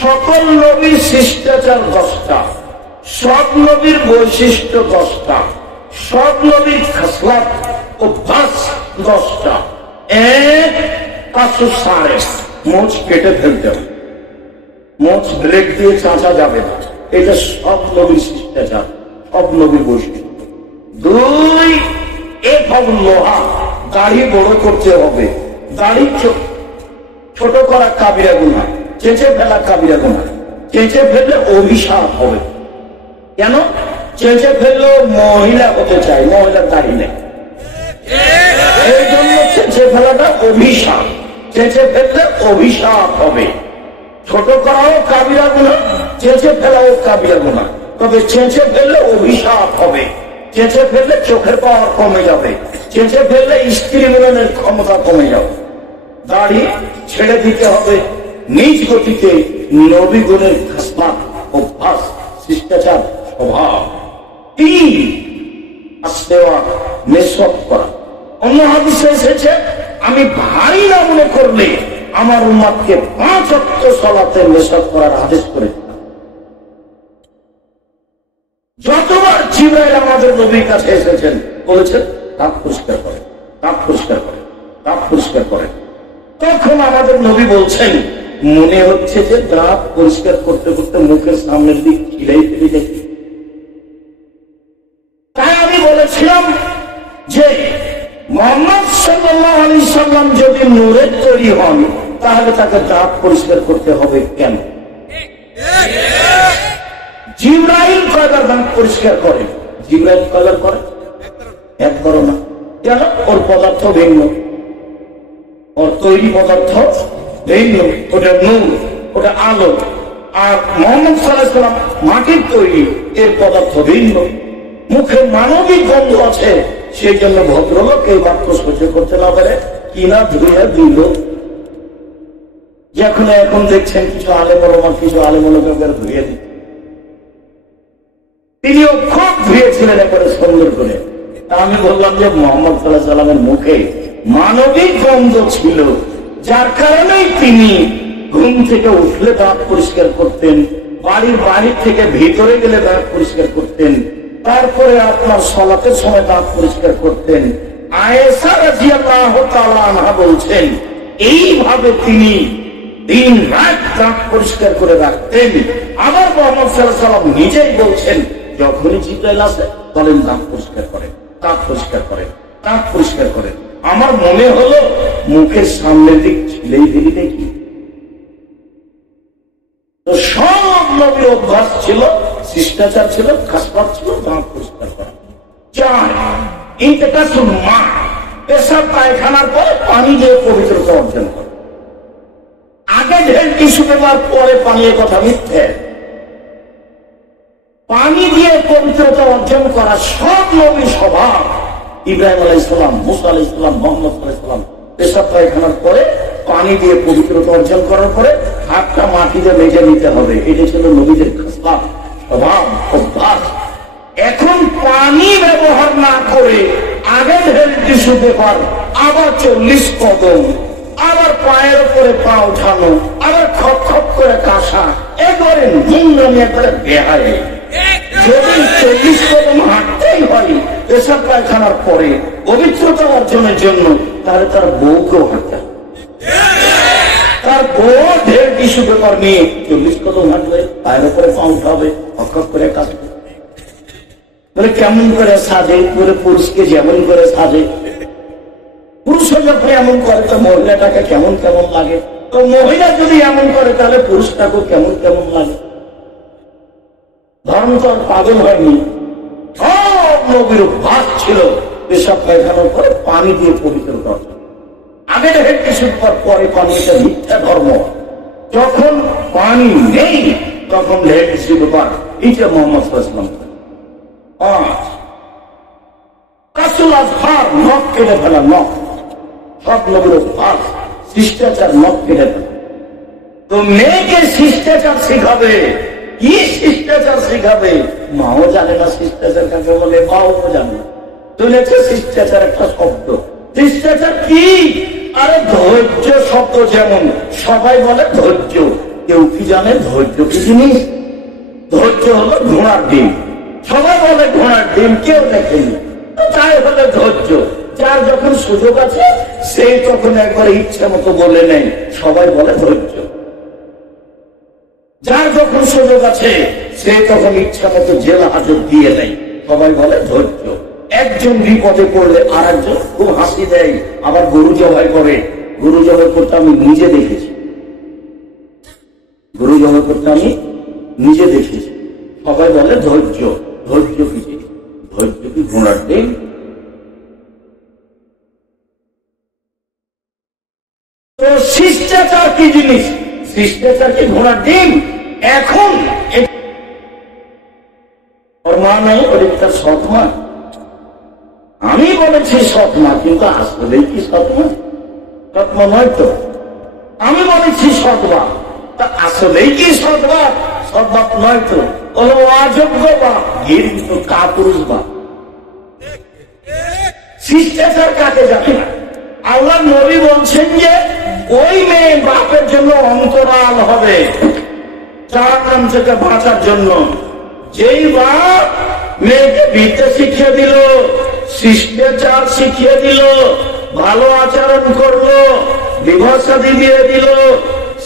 সকল নবীর শিষ্টাচার 10টা, সব নবীর বৈশিষ্ট্য 10টা, সব নবীর খাসলাত অভ্যাস 10টা। এক, কাসু সারে, মোচ কেটে ফেলতে হবে, মোচ ব্রেক দিয়ে চাঁচা যাবে না, এটা সব নবীর শিষ্টাচার, সব নবীর বৈশিষ্ট্য। 2, এক লোহা, দাড়ি বড় করতে হবে, দাড়ি ছোট করা কাবিরা গুনাহ, চেঁচে ফেলা কাবিরা গুনাহ। চেঁচে ফেললে অভিশাপ হবে। কেন? চেঁচে ফেললেও মহিলা হতে চায়, মহিলার দাড়ি নেই, এই জন্য চেঁচে ফেলাটা অভিশাপ। চেঁচে ফেললে অভিশাপ হবে। ছোট করাও কাবিরা গুনাহ, চেঁচে ফেলাও কাবিরা গুনাহ, তবে চেঁচে ফেললে অভিশাপ হবে। চেঁচে ফেললে চোখের পাওয়ার কমে যাবে, চেঁচে ফেললে স্ত্রী মিলনের ক্ষমতা কমে যাবে। দাড়ি ছেড়ে দিতে হবে, নিজ গতিতে নবীগণের খাসলাত অভ্যাস শিষ্টাচার স্বভাব। 3, আসওয়া মেসওয়াক করা। অন্য হাদিসে এসেছে, আমি ভারী না মনে করলে আমার উম্মতকে 5 ওয়াক্ত সালাতে মেসওয়াক করার আদেশ করে দিতাম। যতবার জিবরাইল আমাদের নবীর কাছে এসেছেন, বলেছেন দাঁত পরিষ্কার করেন, দাঁত পরিষ্কার করেন, দাঁত পরিষ্কার করেন। তখন আমাদের নবী বলছেন, মনে হচ্ছে যে দাঁত পরিষ্কার করতে করতে মুখের সামনের দিক খিলাই ফেলে দেখি। তাই আমি বলেছিলাম যে মুহাম্মদ সাল্লাল্লাহু আলাইহি সাল্লাম যদি নূরের তৈরি হন, তাহলে তাকে দাঁত পরিষ্কার করতে হবে কেন? জিবরাইল কয়বার দাঁত পরিষ্কার করে? জিবরাইল কয়বার করে? একবারও না। কেন? ওর পদার্থ ভিন্ন, ওর তৈরি পদার্থ ভিন্ন। ওটা নূর, ওটা আলো। আর মুহাম্মদ সাল্লাল্লাহু আলাইহি সাল্লাম মাটির তৈরি, এর পদার্থ ভিন্ন। মুখে মানবিক গন্ধ আছে, সেই জন্য ভদ্রলোক এই বাক্য সহ্য করতে না পারে কিনা ধুয়ে দিল। যেখানে এখন দেখছেন কিছু আলেমা, কিছু আলেমুলকে ধুয়ে দিত, তিনিও খুব ধুয়েছিলেন একবারে সুন্দর করে। আমি বললাম যে মুহাম্মদ সাল্লাল্লাহু আলাইহি সাল্লামের মুখে মানবিক গন্ধ ছিল, যার কারণেই তিনি ঘুম থেকে উঠলে দাঁত পরিষ্কার করতেন, বাড়ির বাইরে থেকে ভিতরে গেলে দাঁত পরিষ্কার করতেন, তারপরে আপনার সালাতের সময় দাঁত পরিষ্কার করতেন। আয়েশা রাদিয়াল্লাহু তাআলা আনহা বলছেন, এইভাবে তিনি দিন রাত দাঁত পরিষ্কার করে রাখতেন। আবার মুহাম্মদ সাল্লাল্লাহু আলাইহি সাল্লাম নিজেই বলছেন, যখনই জিবরাইল আসে বলেন দাঁত পরিষ্কার করেন, দাঁত পরিষ্কার করেন, দাঁত পরিষ্কার করেন। আমার মনে হলো মুখের সামনের দিক ছিলেই দিলি দেখি। তো সব নবীর অভ্যাস ছিল, শিষ্টাচার ছিল, খাসলাত ছিল, দাঁত পরিষ্কার করা। 4, ইনতিকাসুল মা, পেশাব পায়খানার পরে পানি দিয়ে পবিত্রতা অর্জন করা। আগে ঢেল টিস্যু পেপার পরে পানির কথা মিথ্যে। পানি দিয়ে পবিত্রতা অর্জন করা সব নবীর স্বভাব। ইব্রাহিম আলাইহিস সালাম, মুসা আলাইহিস সালাম, মুহাম্মদ সাল্লাল্লাহু আলাইহি ওয়াসাল্লাম পেশাব পায়খানার পরে পানি দিয়ে পবিত্রতা অর্জন করার পরে হাতটা মাটিতে মেজে নিতে হবে। এটা ছিল নবীদের খাসলাত, স্বভাব, অভ্যাস। এখন পানি ব্যবহার না করে আগে ঢেল টিস্যু পেপার, আবার 40 কদম, আবার পায়ের উপরে পা উঠানো, আবার খপ খপ করে কাশা, একবারে নোংরামি, একবারে বেহায়। যদি 40 কদম হাঁটতেই হয় পেশাব পায়খানার পরে পবিত্রতা অর্জনের জন্য, তাহলে তার বউকেও হাঁটতে হবে। তার বউ ঢের টিস্যু পেপার নিয়ে 40 কদম হাঁটবে, পায়ের উপরে পা উঠাবে, খপ খপ করে কাশবে। বলে কেমন করে সাজে, বলে পুরুষকে যেমন করে সাজে। পুরুষ যখন এমন করে তো মহিলাটাকে কেমন কেমন লাগে, তো মহিলা যদি এমন করে তাহলে পুরুষটাকে কেমন কেমন লাগে। ধর্ম তো আর পাগল হয়নি, সব নবীর ভাগ ছিল পেশাব পায়খানার পরে পানি দিয়ে পবিত্র ধর্ম। আগে ঢের কিছুর পর পরে পানি, এটা মিথ্যা ধর্ম। যখন পানি নেই তখন ঢের কিছু ব্যাপার, এটা মোহাম্মদ সাল্লাল্লাহু আলাইহি ওয়াসাল্লাম। কাসুল আজফার, নখ কেটে ফেলা, নখ সব নবীর ভাগ। শিষ্টাচার, নখ কেটে ফেলা। তো মেয়েকে শিষ্টাচার শিখাবে, কি শিষ্টাচার শিখাবে? মাও জানে না শিষ্টাচার কাকে বলে, মাও জানে না। শুনেছে শিষ্টাচার একটা শব্দ, শিষ্টাচার কি? আরে ধৈর্য শব্দ, যেমন সবাই বলে ধৈর্য, কেউ কি জানে ধৈর্য কি জিনিস? ধৈর্য হলো ঘোড়ার ডিম, সবাই বলে ঘোড়ার ডিম, কেউ দেখেনি। তাই হলো ধৈর্য। যার যখন সুযোগ আছে সেই তখন একবারে ইচ্ছা মতো বলে নেই, সবাই বলে ধৈর্য। যার যখন সুযোগ আছে সে তখন ইচ্ছা মতো জেল হাজত দিয়ে নেয়, সবাই বলে ধৈর্য। একজন বিপদে পড়লে আর একজন খুব হাসি দেয়, আবার গরু জবাই করে। গরু জবাই করতে আমি নিজে দেখেছি, গরু জবাই করতে আমি নিজে দেখেছি। সবাই বলে ধৈর্য। ধৈর্য কি? ধৈর্য কি ঘোড়ার ডিম? তো শিষ্টাচার কি জিনিস? শিষ্টাচার কি ঘোড়ার ডিম? এখন ওর মা নাই, ওর একটা সৎ মা। আমি বলেছি সৎ মা, কিন্তু আসলেই কি সৎ মা? সৎ মা নয় তো। আমি বলেছি সৎ মা, তা আসলেই কি সৎ মা? সৎ বাপ নয় তো, হলো অযোগ্য বাপ, ঘৃণিত কাপুরুষ বাপ। শিষ্টাচার কাকে জানে না? আল্লাহ নবী বলছেন যে ওই মেয়ে বাপের জন্য অন্তরাল হবে জাহান্নাম থেকে বাঁচার জন্য। যেই বাপ মেয়েকে বিদ্যা শিখিয়ে দিল, শিষ্টাচার শিখিয়ে দিল, ভালো আচরণ করলো, বিবাহ শাদী দিয়ে দিল,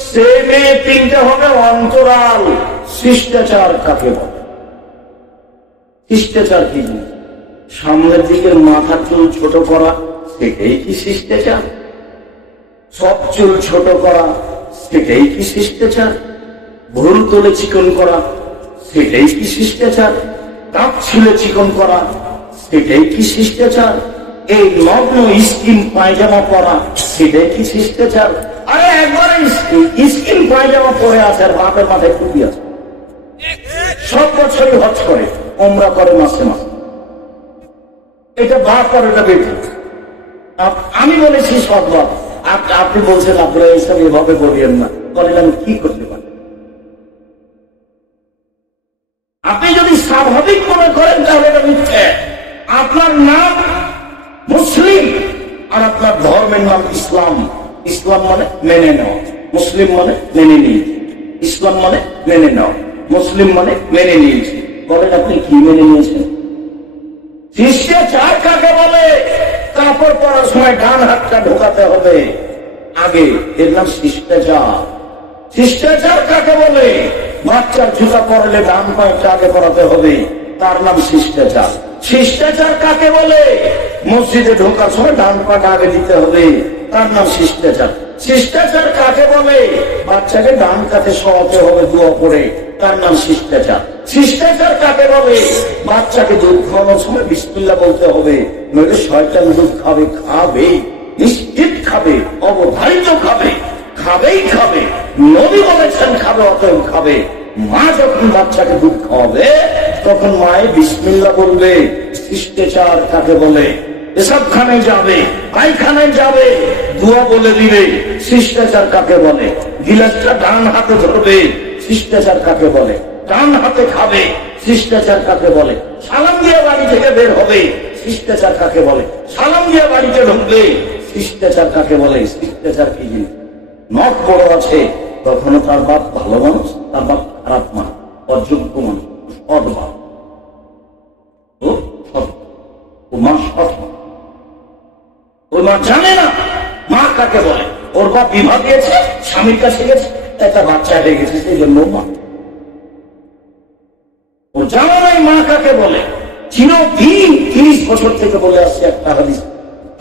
সে মেয়ে 3টে হবে অন্তরাল। শিষ্টাচার কাকে বলে? শিষ্টাচার কি? সামনের দিকের মাথার চুল ছোট করা, সেটাই কি শিষ্টাচার? সব চুল ছোট করা, সেটাই কি শিষ্টাচার? ভুল তোলে চিকন করা, সেটাই কি শিষ্টাচার? কাপ ছিলে চিকন করা, সেটাই কি শিষ্টাচার? এই নগ্ন স্কিন পায়জামা পরা, সেটাই কি শিষ্টাচার? আরে একবারে স্কিন পায়জামা পরে আছে আর বাপের মাথায় টুপি আছে, সব বছরই হজ করে, ওমরা করে মাসে মাসে। এটা বাপ আর এটা বেটি। আমি বলেছি সৎ বাপ, আপনি বলছেন আপনারা এইসব এভাবে বলিয়েন না। বলেন আমি কি করতে পারি? আপনি যদি স্বাভাবিক মনে করেন তাহলে এটা মিথ্যে। আপনার নাম মুসলিম আর আপনার ধর্মের নাম ইসলাম। ইসলাম মানে মেনে নেওয়া, মুসলিম মানে মেনে নিয়েছি। ইসলাম মানে মেনে নেওয়া, মুসলিম মানে মেনে নিয়েছি। বলেন আপনি কি মেনে নিয়েছেন? শিষ্টাচার কাকে বলে? কাপড় পরার সময় ডান হাতটা ঢোকাতে হবে আগে, এর নাম শিষ্টাচার। শিষ্টাচার কাকে বলে? বাচ্চার জুতা পরলে ডান পায়েটা আগে পরাতে হবে, তার নাম শিষ্টাচার। শিষ্টাচার কাকে বলে? মসজিদে ঢোকার সময় ডান পাটা আগে দিতে হবে, তার নাম শিষ্টাচার। শিষ্টাচার কাকে বলে? বাচ্চাকে ডান কাতে শোয়াতে হবে দোয়া পড়ে, তার নাম শিষ্টাচার। শিষ্টাচার কাকে বলে? বাচ্চাকে দুধ খাওয়ানোর সময় বিসমিল্লাহ বলতে হবে, নইলে শয়তান দুধ খাবে, খাবে নিশ্চিত খাবে, অবধারিত খাবে, খাবেই খাবে। নবী বলেছেন খাবে, অতএব খাবে। মা যখন বাচ্চাকে দুধ খাওয়াবে তখন মায়ে বিসমিল্লাহ বলবে। শিষ্টাচার কাকে বলে? পেশাবখানায় যাবে, পায়খানায় যাবে, দোয়া বলে দিবে। শিষ্টাচার কাকে বলে? গিলাসটা ডান হাতে ধরবে। শিষ্টাচার কাকে বলে? ডান হাতে খাবে। শিষ্টাচার কাকে বলে? সালাম দিয়ে বাড়ি থেকে বের হবে। শিষ্টাচার কাকে বলে? সালাম দিয়ে বাড়িতে ঢুকবে। শিষ্টাচার কাকে বলে? শিষ্টাচার কি জিনিস? নখ বড় আছে, তখনও তার বাপ ভালো মানুষ, তার বাপ খারাপ মানুষ, অযোগ্য মানুষ, সৎ বাপ, ও মা সৎ মা। ওই মা জানে না মা কাকে বলে। ওর বাপ বিবাহ দিয়েছে, স্বামীর কাছে গেছে, একটা বাচ্চা হয়ে গেছে, সেই জন্য মা। ও জানা নাই মা কাকে বলে। চিরদিন 30 বছর থেকে বলে আসছে একটা হাদিস,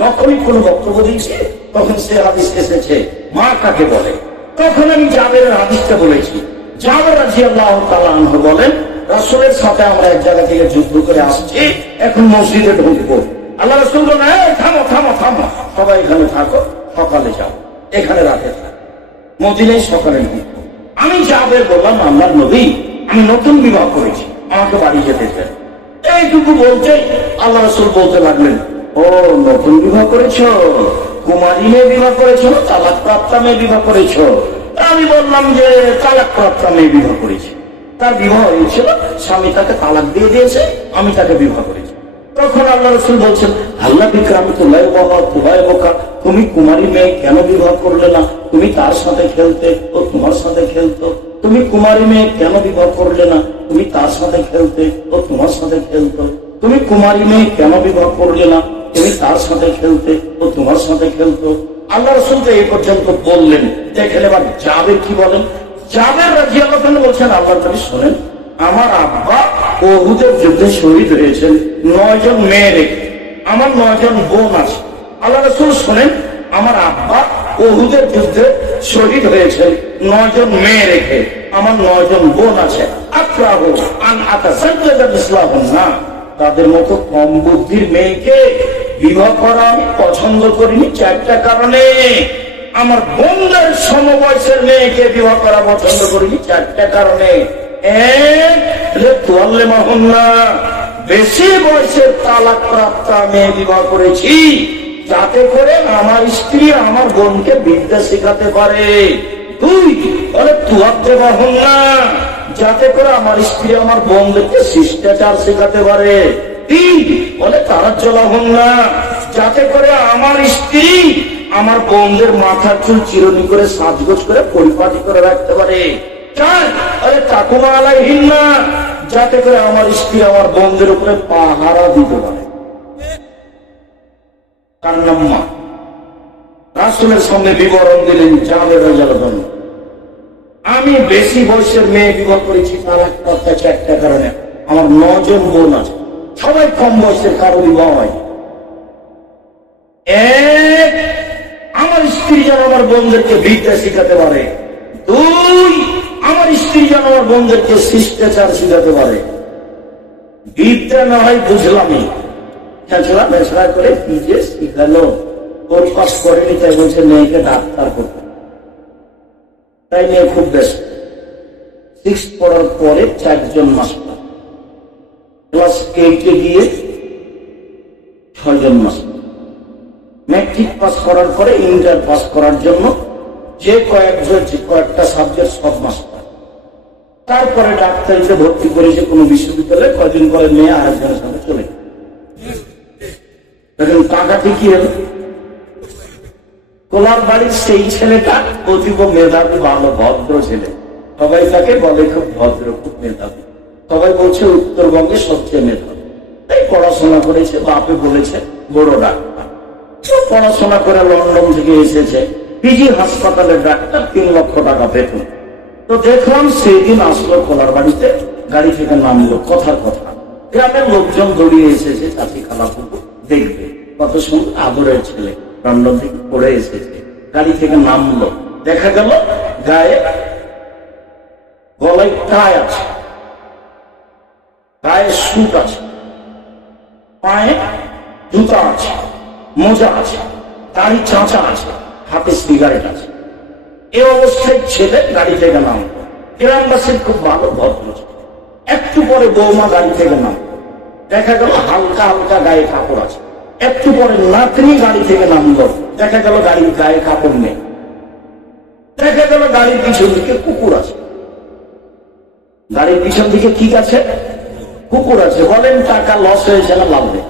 তখনই কোন বক্তব্য দিয়েছে, তখন সে হাদিস এসেছে মা কাকে বলে। তখন আমি জাবেরের হাদিসটা বলেছি। জাবের রাদিয়াল্লাহু তাআলা আনহু বলেন, রাসূলের সাথে আমরা এক জায়গা থেকে যুদ্ধ করে আসছি, এখন মসজিদে ঢুকবো। আল্লাহ রাসূল বলেন, থামো থামো থামো, সবাই এখানে থাকো, সকালে যাও, এখানে রাতে থাকো, মদিনায় সকালে ঢুকবো। আমি জাবের বললাম, আল্লাহর নবী, আমি নতুন বিবাহ করেছি, আমাকে বাড়ি যেতে চাই। এইটুকু বলতে আল্লাহ রাসূল বলতে লাগলেন, ও নতুন বিবাহ করেছো, কুমারী মেয়ে বিবাহ করেছো, তালাক প্রাপ্তা মেয়ে বিবাহ করেছো? আমি বললাম যে তালাক প্রাপ্তা মেয়ে বিবাহ করেছি। তার বিবাহ হয়েছিল, স্বামী তাকে তালাক দিয়ে দিয়েছে, আমি তাকে বিবাহ করেছি। তখন আল্লাহ রাসূল বলছেন, আল্লাহ বিক্রামতুল্লাহ বাবা তুবাই বোকা, তুমি কুমারী মেয়ে কেন বিবাহ করলে না? তুমি তার সাথে খেলতে, ও তোমার সাথে খেলতো। তুমি কুমারী মেয়ে কেন বিবাহ করলে না? তুমি তার সাথে খেলতে, ও তোমার সাথে খেলতো। তুমি কুমারী মেয়ে কেন বিবাহ করলে না? তুমি তার সাথে খেলতে, ও তোমার সাথে খেলতো। আল্লাহ রাসূল তো এই পর্যন্ত বললেন। দেখেন এবার জাবের কি বলেন। জাবের রাদিয়াল্লাহু আনহু বলছেন, আল্লাহর নবী শোনেন, আমার আব্বা উহুদের যুদ্ধে শহীদ হয়েছেন 9 জন মেয়ে রেখে, আমার 9 জন বোন আছে। আল্লাহ রাসূল শোনেন, আমার আব্বা উহুদের যুদ্ধে শহীদ হয়েছেন 9 জন মেয়ে রেখে, আমার 9 জন বোন আছে। আক্রাহু আন আতাসাজ্জাদা মিসলাহুন্না, তাদের মতো কম বুদ্ধির মেয়েকে বিবাহ করা আমি পছন্দ করিনি 4টা কারণে। আমার বোনদের সমবয়সের মেয়েকে বিবাহ করা পছন্দ করিনি 4টা কারণে। বেশি বয়সের তালাক প্রাপ্তা মেয়ে বিবাহ করেছি, যাতে করে আমার স্ত্রী আমার বোনকে বিদ্যা শেখাতে পারে। 2 বলে তুয়াতে বাহন না, যাতে করে আমার স্ত্রী আমার বোনদেরকে শিষ্টাচার শেখাতে পারে। 3 বলে তারা চলাহন না, যাতে করে আমার স্ত্রী আমার বোনদের মাথার চুল চিরুনি করে সাজগোজ করে পরিপাটি করে রাখতে পারে। 4 বলে তাকুমা আলাইহিন না, যাতে করে আমার স্ত্রী আমার বোনদের উপরে পাহারা দিতে পারে। তার নাম মা। রাসূলের সামনে বিবরণ দিলেন জাবের রাদিয়াল্লাহু আনহু, আমি বেশি বয়সের মেয়ে বিবাহ করেছি তালাক প্রাপ্তা 4টা কারণে। আমার 9 জন বোন আছে, সবাই কম বয়সের, কারো বিবাহ হয়। 1 আমার স্ত্রী যেন আমার বোনদেরকে বিদ্যা শিখাতে পারে। 2 আমার স্ত্রী যেন আমার বোনদেরকে শিষ্টাচার শিখাতে পারে। বিদ্যা না হয় বুঝলামই, খেঁচড়া মেছড়া করে কি যে শিখালো, ওর পাস করেনি, তাই বলছে মেয়েকে ডাক্তার করতে। তাই মেয়ে খুব ব্যস্ত। 6 পড়ার পরে 4 জন মাস্টার, ক্লাস 8 গিয়ে 6 জন মাস্টার, ম্যাট্রিক পাস করার পরে ইন্টার পাস করার জন্য যে কয়েকটা সাবজেক্ট সব মাস্টার। তারপরে ডাক্তারিতে ভর্তি করেছে কোন বিশ্ববিদ্যালয়ে, কয়েকদিন পরে মেয়ে আরেকজনের সাথে চলে গেল। এখন টাকাটি কি হলো? কোলার বাড়ির সেই ছেলেটা অতীব মেধাবী, ভালো ভদ্র ছেলে, সবাই তাকে বলে খুব ভদ্র, খুব মেধাবী। সবাই বলছে উত্তরবঙ্গে সবচেয়ে মেধাবী। তাই পড়াশোনা করেছে, বাপে বলেছে বড় ডাক্তার। পড়াশোনা করে লন্ডন থেকে এসেছে, পিজি হাসপাতালের ডাক্তার, 3 লক্ষ টাকা বেতন। তো দেখলাম সেই দিন আসলো কোলার বাড়িতে, গাড়ি থেকে নামলো। কথার কথা গ্রামের লোকজন দৌড়িয়ে এসেছে, চাচি খালা পুকুর দেখবে, কত সুন্দর আদরের ছেলে লন্ডন থেকে পড়ে এসেছে। গাড়ি থেকে নামলো, দেখা গেল গায়ে গলায় টাই আছে, গায়ে স্যুট আছে, পায়ে জুতা আছে, মোজা আছে, দাড়ি চাঁচা আছে, হাতে সিগারেট আছে। এই অবস্থায় ছেলে গাড়ি থেকে নামলো। গ্রামবাসীর খুব ভালো ভদ্র। একটু পরে বৌমা গাড়ি থেকে নামলো, দেখা গেল হালকা হালকা গায়ে কাপড় আছে। একটু পরে নাতনি গাড়ি থেকে নামলো, দেখা গেল গাড়ির গায়ে কাপড় নেই। দেখা গেল গাড়ির পিছন দিকে কুকুর আছে। গাড়ির পিছন দিকে কি আছে? কুকুর আছে। বলেন টাকা লস হয়েছে না লাভ নেই?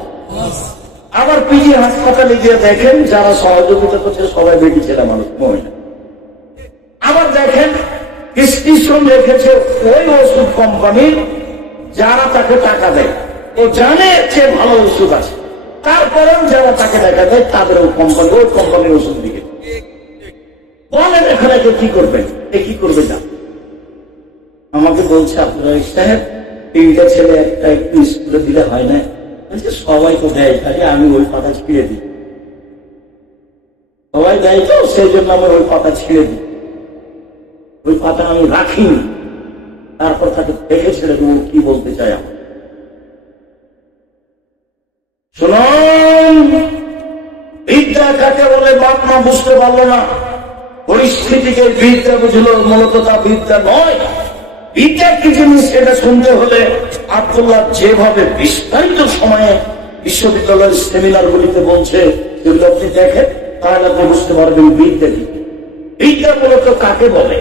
আবার পিজি হাসপাতালে গিয়ে দেখেন যারা সহযোগিতা করছে সবাই বেটি ছেলে মানুষ, মহিলা। আবার দেখেন প্রেসক্রিপশন রেখেছে ওই ওষুধ কোম্পানির, যারা তাকে টাকা দেয় ও জানে যে ভালো ওষুধ আছে, তারপরেও যারা তাকে টাকা দেয় তাদের ওই কোম্পানির ওষুধ দিকে। বলেন এখানে কি করবেন? কি করবে না? আমাকে বলছে আপনার সাহেব 3টা ছেলে একটা একটু স্কুলে দিলে হয় না। সবাই তো দেয়, খালি আমি ওই পাতা ছিঁড়ে দিই। সবাই দেয় তো সেই জন্য আমি ওই পাতা ছিঁড়ে দিই। ওই পাতা আমি রাখিনি, তারপর তাকে দেখে ছেড়ে দেবো কি বলতে চাই আমার। শুনুন, বিদ্যা কাকে বলে বাপ মা বুঝতে পারলো না, পরিস্থিতিকে বিদ্যা বুঝলো, মূলত তা বিদ্যা নয়। বিদ্যা কি জিনিস সেটা শুনতে হলে আব্দুল্লাহ যেভাবে বিস্তারিত সময়ে বিশ্ববিদ্যালয়ের সেমিনার গুলিতে বলছে সেগুলো আপনি দেখেন, তাহলে আপনি বুঝতে পারবেন বিদ্যা কি। বিদ্যা মূলত কাকে বলে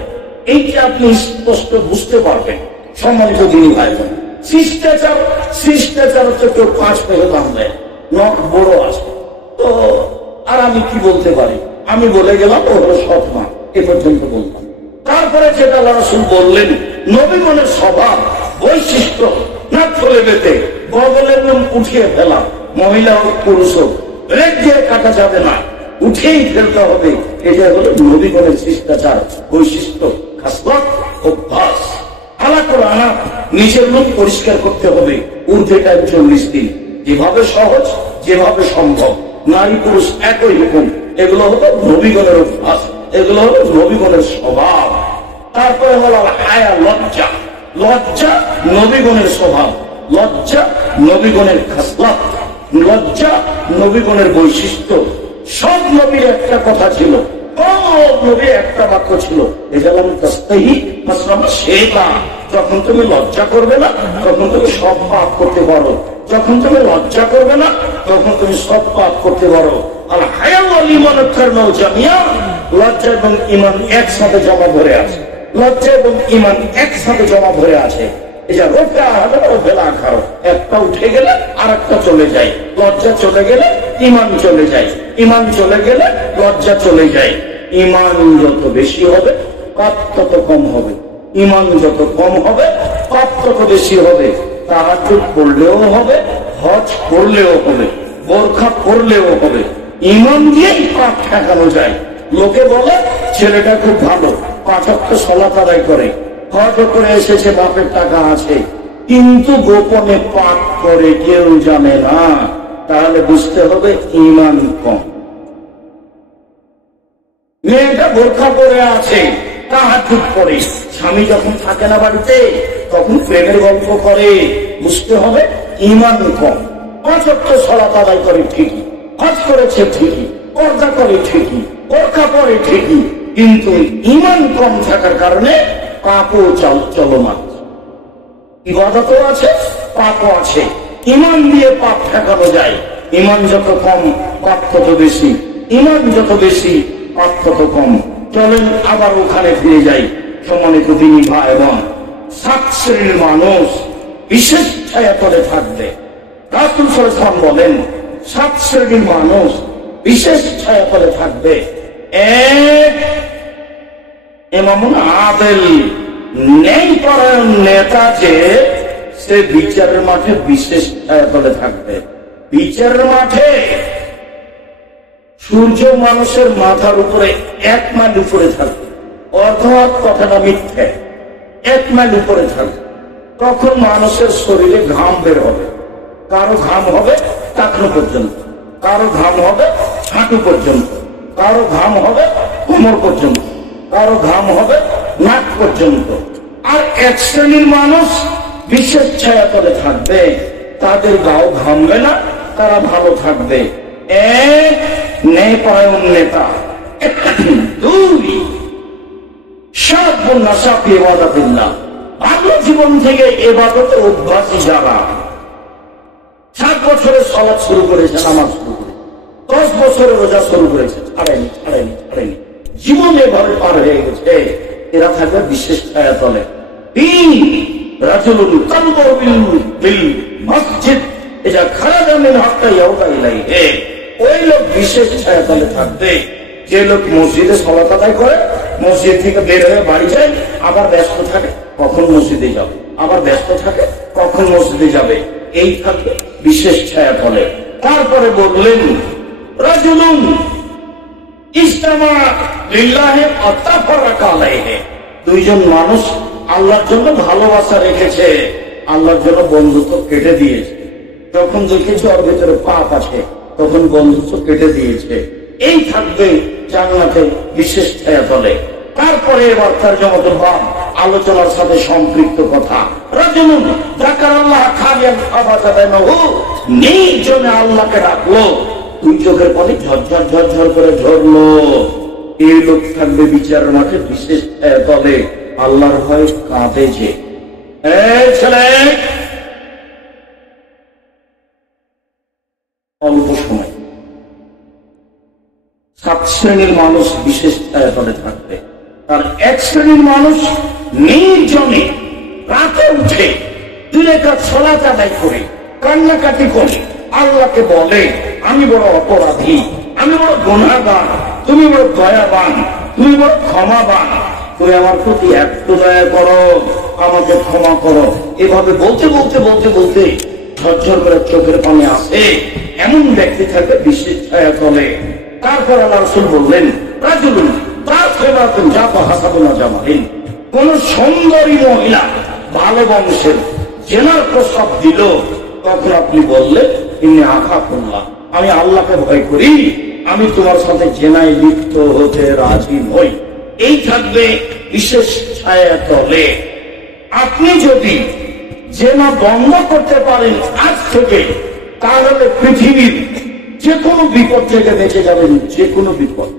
এইটা আপনি স্পষ্ট বুঝতে পারবেন। সম্মানিত দিনী ভাই বোন, শিষ্টাচার হচ্ছে কেউ 5 পেয়ে দাম দেয়, নখ বড় আছে তো। আর আমি কি বলতে পারি? আমি বলে গেলাম ও হলো সৎ মা, এ পর্যন্ত বললাম। তারপরে যেটা আল্লাহ রাসূল বললেন, নবীগণের স্বভাব বৈশিষ্ট্য না চলে বেতে বগলের নাম উঠিয়ে ফেলা, মহিলা হোক পুরুষ হোক রেখ দিয়ে কাটা যাবে না, উঠেই ফেলতে হবে। এটা হলো নবীগণের শিষ্টাচার বৈশিষ্ট্য, খাসলত, অভ্যাস। আলা করে আনা নিজের মুখ পরিষ্কার করতে হবে ঊর্ধ্বে টাইম 40 দিন, যেভাবে সহজ যেভাবে সম্ভব, নারী পুরুষ একই রকম। এগুলো হলো নবীগণের অভ্যাস, এগুলো হলো নবীগণের স্বভাব। তারপরে হলো হায়া, লজ্জা। লজ্জা নবীগণের স্বভাব, লজ্জা নবীগণের খাসলত, লজ্জা নবীগণের বৈশিষ্ট্য। সব নবীর একটা কথা ছিল, নবীর একটা বাক্য ছিল, যখন তুমি লজ্জা করবে না তখন তুমি সব পাপ করতে পারো, যখন তুমি লজ্জা করবে না তখন তুমি সব পাপ করতে পারো। আর হায়া ওয়াল ঈমান জামিয়া, লজ্জা এবং ঈমান একসাথে জমা ধরে আছে, লজ্জা এবং ঈমান একসাথে জমা ধরে আছে। এটা রোগটা হবে ও বেলা খাও, একটা উঠে গেলে আর একটা চলে যায়। লজ্জা চলে গেলে ঈমান চলে যায়, ঈমান চলে গেলে লজ্জা চলে যায়। ঈমান যত বেশি হবে পাপ তত কম হবে, ঈমান যত কম হবে পাপ তত বেশি হবে। তাহাজ্জুদ পড়লেও হবে, হজ করলেও হবে, বোরখা পড়লেও হবে। ঈমান দিয়েই পাপ ঠেকানো যায়। লোকে বলে ছেলেটা খুব ভালো, 5 ওয়াক্ত সালাত আদায় করে, হজ করে এসেছে, বাপের টাকা আছে, কিন্তু গোপনে পাপ করে কেউ জানে না, তাহলে বুঝতে হবে ঈমান কম। মেয়েটা বোরখা পরে আছে, তাহাজ্জুদ করে, স্বামী যখন থাকে না বাড়িতে তখন প্রেমের গল্প করে, বুঝতে হবে ঈমান কম। 5 ওয়াক্ত সালাত আদায় করে ঠিকই, হজ করেছে ঠিকই, পর্দা করে ঠিকই, বোরখা পরে ঠিকই, কিন্তু ঈমান কম থাকার কারণে পাপও চলমান। ইবাদতও আছে, পাপও আছে। ঈমান দিয়ে পাপ ঠেকানো যায়। ঈমান যত কম পাপ তত বেশি, ঈমান যত বেশি পাপ তত কম। চলেন আবার ওখানে ফিরে যাই। সম্মানিত দিনী ভাই এবং 7 শ্রেণীর মানুষ বিশেষ ছায়াতলে থাকবে। রাসূল সাল্লাল্লাহু আলাইহি ওয়াসাল্লাম বলেন 7 শ্রেণীর মানুষ বিশেষ ছায়াতলে থাকবে। 1, ইমামুন আদিল, ন্যায়পরায়ণ নেতা, যে সে বিচারের মাঠে বিশেষ ছায়াতলে থাকবে। বিচারের মাঠে সূর্য মানুষের মাথার উপরে 1 মাইল উপরে থাকবে, অর্থাৎ কথাটা মিথ্যে, 1 মাইল উপরে থাকবে। তখন মানুষের শরীরে ঘাম বের হবে, কারো ঘাম হবে টাকনো পর্যন্ত, কারো ঘাম হবে হাঁটু পর্যন্ত, কারো ঘাম হবে কোমর পর্যন্ত, কারো ঘাম হবে নাক পর্যন্ত। আর 1 শ্রেণীর মানুষ বিশেষ ছায়াতলে থাকবে, তাদের গাও ঘামবে না, তারা ভালো থাকবে। 1, ন্যায়পরায়ণ নেতা। 2, শাবাবুন নাশা ফি ইবাদাতিল্লাহ, বাল্য জীবন থেকে ইবাদতে অভ্যাসী যারা 7 বছরে সালাত শুরু করেছে, নামাজ শুরু করে 10 বছরে রোজা শুরু করেছে, ছাড়েনি জীবন এভাবে পার হয়ে গেছে, এরা থাকবে বিশেষ ছায়া তলে। রাজুলুন কালবু বিল মসজিদ ইজা খারাজা মিন হাত্তা ইয়াউদা ইলাইহি, ওই লোক বিশেষ ছায়া তলে থাকবে যে লোক মসজিদে সালাত আদায় করে, মসজিদ থেকে বের হয়ে বাড়ি যায়, আবার ব্যস্ত থাকে কখন মসজিদে যাবে, আবার ব্যস্ত থাকে কখন মসজিদে যাবে, এই থাকবে বিশেষ ছায়া তলে। তারপরে বললেন রাজুলুন ইজতামা লিল্লাহি ওয়া তাফাররাকা আলাইহি, দুইজন মানুষ আল্লাহর জন্য ভালোবাসা রেখেছে, আল্লাহর জন্য বন্ধুত্ব কেটে দিয়েছে, যখন দেখেছে ওর ভিতরে পাপ আছে তখন বন্ধুত্ব কেটে দিয়েছে, এই থাকবে জান্নাতে বিশেষ ছায়া তলে। তারপরে এবার তার জমাতুল হক আলোচনার সাথে সম্পৃক্ত কথা, রাজুলুন যাকারাল্লাহ খালিয়ান ফাবাতাবানাহু, নির্জনে আল্লাহকে ডাকলো, দুই চোখের পানি ঝরঝর ঝরঝর করে ঝরলো, এই লোক থাকবে বিচার মাঠে বিশেষ ছায়া তলে, আল্লাহর ভয়ে কাঁদে যে। ছেলে অল্প সময় 7 শ্রেণীর মানুষ বিশেষ ছায়া তলে থাকবে, তার 1 শ্রেণীর মানুষ নির্জনে রাতে উঠে 2 রাকাত সালাত আদায় করে কান্নাকাটি করে আল্লাহকে বলে, আমি বড় অপরাধী, আমি বড় গুনাহগার, তুমি বড় দয়াবান, তুমি বড় ক্ষমাবান, তুমি আমার প্রতি একটু দয়া করো, আমাকে ক্ষমা করো। এভাবে বলতে বলতে বলতে বলতে ঝরঝর করে চোখের পানি আসে, এমন ব্যক্তি থাকে বিশেষ ছায়া তলে। তারপর আল্লাহ রাসূল বললেন রাজুলুন তাফিরাতুন জাফা হাসাবুনা জামালিন, কোন সুন্দরী মহিলা ভালো বংশের জেনার প্রস্তাব দিল, তখন আপনি বললেন ইন্নী আখাফুল্লাহ, আমি আল্লাহকে ভয় করি, আমি তোমার সাথে জেনায় লিপ্ত হতে রাজি নই, এই থাকবে বিশেষ ছায়া তলে। আপনি যদি জেনা বন্ধ করতে পারেন আজ থেকে, তাহলে পৃথিবীর যে কোনো বিপদ থেকে বেঁচে যাবেন, যে কোনো বিপদ।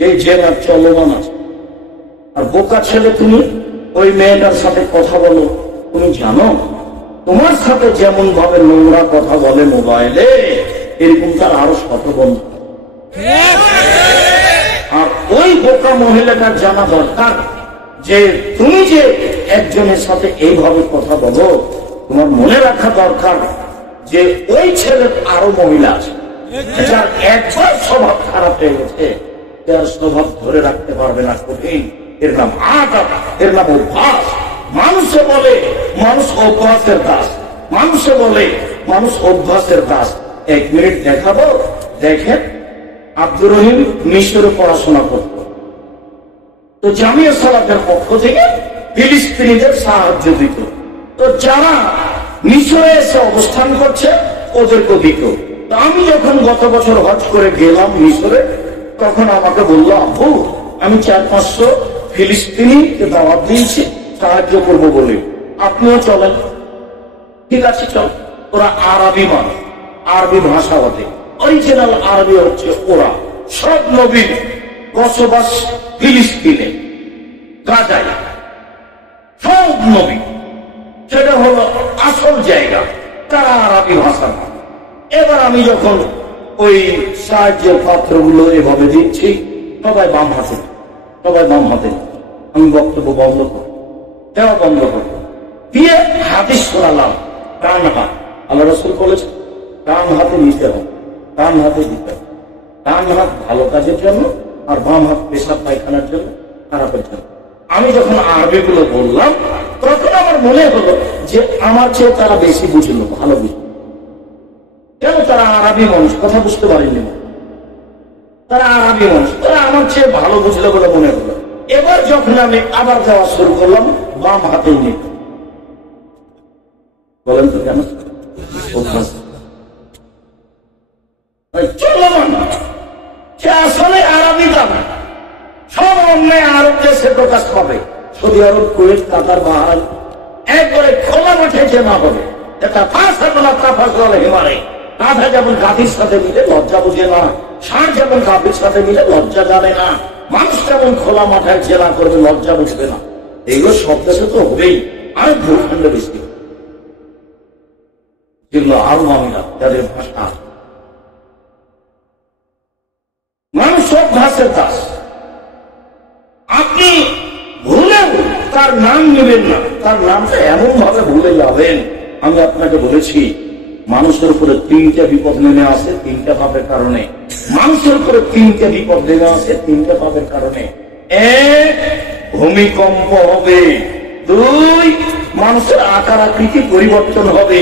এই জেনা চলমান আছে। আর বোকা ছেলে, তুমি ওই মেয়েটার সাথে কথা বলো, তুমি জানো তোমার সাথে যেমন ভাবে নোংরা কথা বলে মোবাইলে, এরকম তার আরো শত বন্ধু। আর ওই বোকা মহিলাটার জানা দরকার যে তুমি যে একজনের সাথে এইভাবে কথা বলো, তোমার মনে রাখা দরকার যে ওই ছেলের আরো মহিলা আছে, যার একবার স্বভাব খারাপ হয়ে গেছে, তার স্বভাব ধরে রাখতে পারবে না, কঠিন। এর নাম আদত, এর নাম অভ্যাস। মানুষে বলে মানুষ অভ্যাসের দাস, মানুষে বলে মানুষ অভ্যাসের দাস। 1 মিনিট দেখাবো, দেখেন আব্দুর রহিম মিশরে পড়াশোনা করত, তো জামিয়া সালাতের পক্ষ থেকে ফিলিস্তিনিদের সাহায্য দিত, তো যারা মিশরে এসে অবস্থান করছে ওদেরকে দিত। তো আমি যখন গত বছর হজ করে গেলাম মিশরে, তখন আমাকে বললো, আব্বু আমি 400-500 ফিলিস্তিনিকে দাওয়াত দিয়েছি সাহায্য করবো বলে, আপনিও চলেন। ঠিক আছে চল। ওরা আরবি মানুষ, আরবি ভাষা ওদের অরিজিনাল আরবি হচ্ছে ওরা। সব নবীর বসবাস ফিলিস্তিনে, গাজায়, সব নবী, সেটা হলো আসল জায়গা, তারা আরবি ভাষা। এবার আমি যখন ওই সাহায্যের পাত্রগুলো এভাবে দিচ্ছি, সবাই বাম হাতে, সবাই বাম হাতে, আমি বক্তব্য বন্ধ করব, দেওয়া বন্ধ করব, দিয়ে হাদিস শোনালাম ডান হাত। আল্লাহ রাসূল বলেছেন ডান হাতে নিতে হবে, ডান হাতে দিতে হবে। ডান হাত ভালো কাজের জন্য, আর বাম হাত পেশাব পায়খানার জন্য, খারাপের জন্য। আমি যখন আরবিগুলো বললাম, তখন আমার মনে হলো যে আমার চেয়ে তারা বেশি বুঝলো, ভালো বুঝলো। কেন? তারা আরবি মানুষ, কথা বুঝতে পারেননি, তারা আরবি মানুষ, তারা আমার চেয়ে ভালো বুঝলো বলে মনে হলো। এবার যখন আমি আবার যাওয়া শুরু করলাম, বাম হাতেই নিই। বলেন তো কেন? চলমান সে আসলে আরবি জানে, সব অন্যায় আরব দেশে প্রকাশ পাবে। সৌদি আরব, কুয়েত, কাতার, বাহারাইন, একবারে খোলা মাঠে জেনা হবে। এটা ফাঁসলা তাফাসলা হিমারে, গাধা যেমন গাভীর সাথে মিলে লজ্জা বুঝে না, ষাঁড় যেমন গাভীর সাথে মিলে লজ্জা জানে না, মানুষ তেমন খোলা মাথায় জেলা করবে, লজ্জা বুঝবে না। এগুলো সব দেশে তো হবেই, অনেক ভূখণ্ডে বেশি, যেগুলো আলমামিরা যাদের ভাষা, মানুষ সব ঘাসের দাস। আপনি ভুলেও তার নাম নেবেন না, তার নামটা এমন ভাবে ভুলে যাবেন। আমি আপনাকে বলেছি মানুষের উপরে 3টে বিপদ নেমে আসে 3টে পাপের কারণে। মানুষের উপরে 3টে বিপদ নেমে আসে 3টে পাপের কারণে। 1, ভূমিকম্প হবে। 2, মানুষের আকার আকৃতি পরিবর্তন হবে।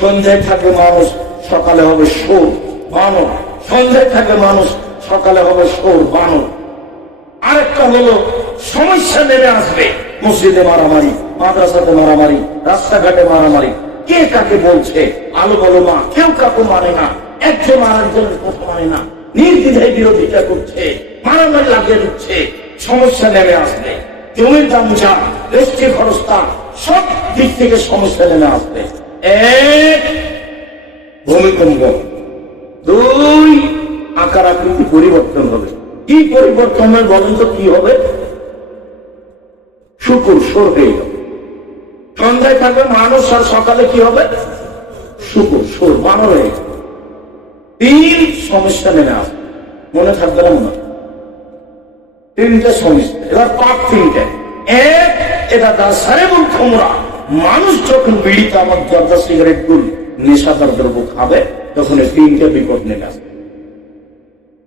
সন্ধ্যায় থাকবে মানুষ, সকালে হবে শোর বানর। সন্ধ্যায় থাকবে মানুষ, সকালে হবে শোর বানর। আরেকটা হলো সমস্যা নেমে আসবে, মসজিদে মারামারি, মাদ্রাসাতে মারামারি, রাস্তাঘাটে মারামারি, কে কাকে বলছে, আলো বলো মা, কেউ কাকে মানে না, একজন আরেকজনের কথা মানে না, নির্দ্বিধায় বিরোধিতা করছে, মারামারি লাগিয়ে দিচ্ছে। সমস্যা নেমে আসবে, জমির দাম যা, রেস্টে খরচটা, সব দিক থেকে সমস্যা নেমে আসবে। 1, ভূমিকম্প। 2, আকার আকৃতি পরিবর্তন হবে। কি পরিবর্তন হবে বলেন তো? কি হবে? শুকুর সোর হয়ে যাবে। সন্ধ্যায় থাকবে মানুষ, আর সকালে কি হবে? শুকুর সোর বানর হয়ে যাবে। 3 সমস্যা নেমে আসবে, মনে থাকবে না? মনে 3টে সমস্যা। এবার পাপ 3টে। 1, এটা দাসারেবুল খমরা, মানুষ যখন বিড়ি, তামাক, জর্দা, সিগারেট, গুল, নেশাদার দ্রব্য খাবে তখন 3টে বিপদ নেমে আসবে।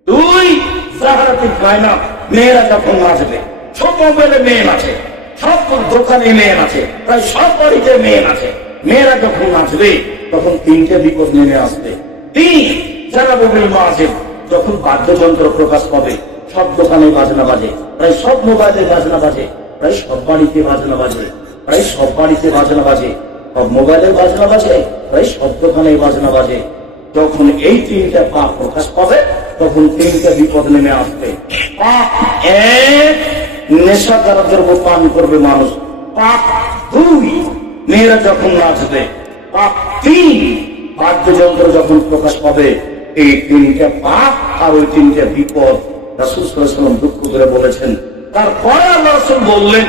2, জাহারাতি গায়না, মেয়েরা যখন নাচবে, সব মোবাইলে মেয়ে নাচে, সব দোকানে মেয়ে নাচে, প্রায় সব বাড়িতে মেয়ে নাচে, মেয়েরা যখন নাচবে তখন 3টে বিপদ নেমে আসবে। 3, যারা মোবাইল মাঝে, যখন বাদ্যযন্ত্র প্রকাশ পাবে, সব দোকানে বাজনা বাজে, প্রায় সব মোবাইলে বাজনা বাজে, প্রায় সব বাড়িতে বাজনা বাজে, প্রায় সব বাড়িতে বাজনা বাজে, সব মোবাইলে বাজনা বাজে, প্রায় সব দোকানে বাজনা বাজে। যখন এই 3টে পাপ প্রকাশ পাবে তখন 3টে বিপদ নেমে আসবে। পাপ 1, নেশা দ্বারা দ্রব্য পান করবে মানুষ। পাপ 2, মেয়েরা যখন নাচবে। পাপ 3, বাদ্যযন্ত্র যখন প্রকাশ পাবে। এই 3টে পাপ আর ওই 3টে বিপদ রাসূল সাল্লাল্লাহু আলাইহি ওয়াসাল্লাম দুঃখ করে বলেছেন। তারপরে আল্লাহ রাসূল বললেন,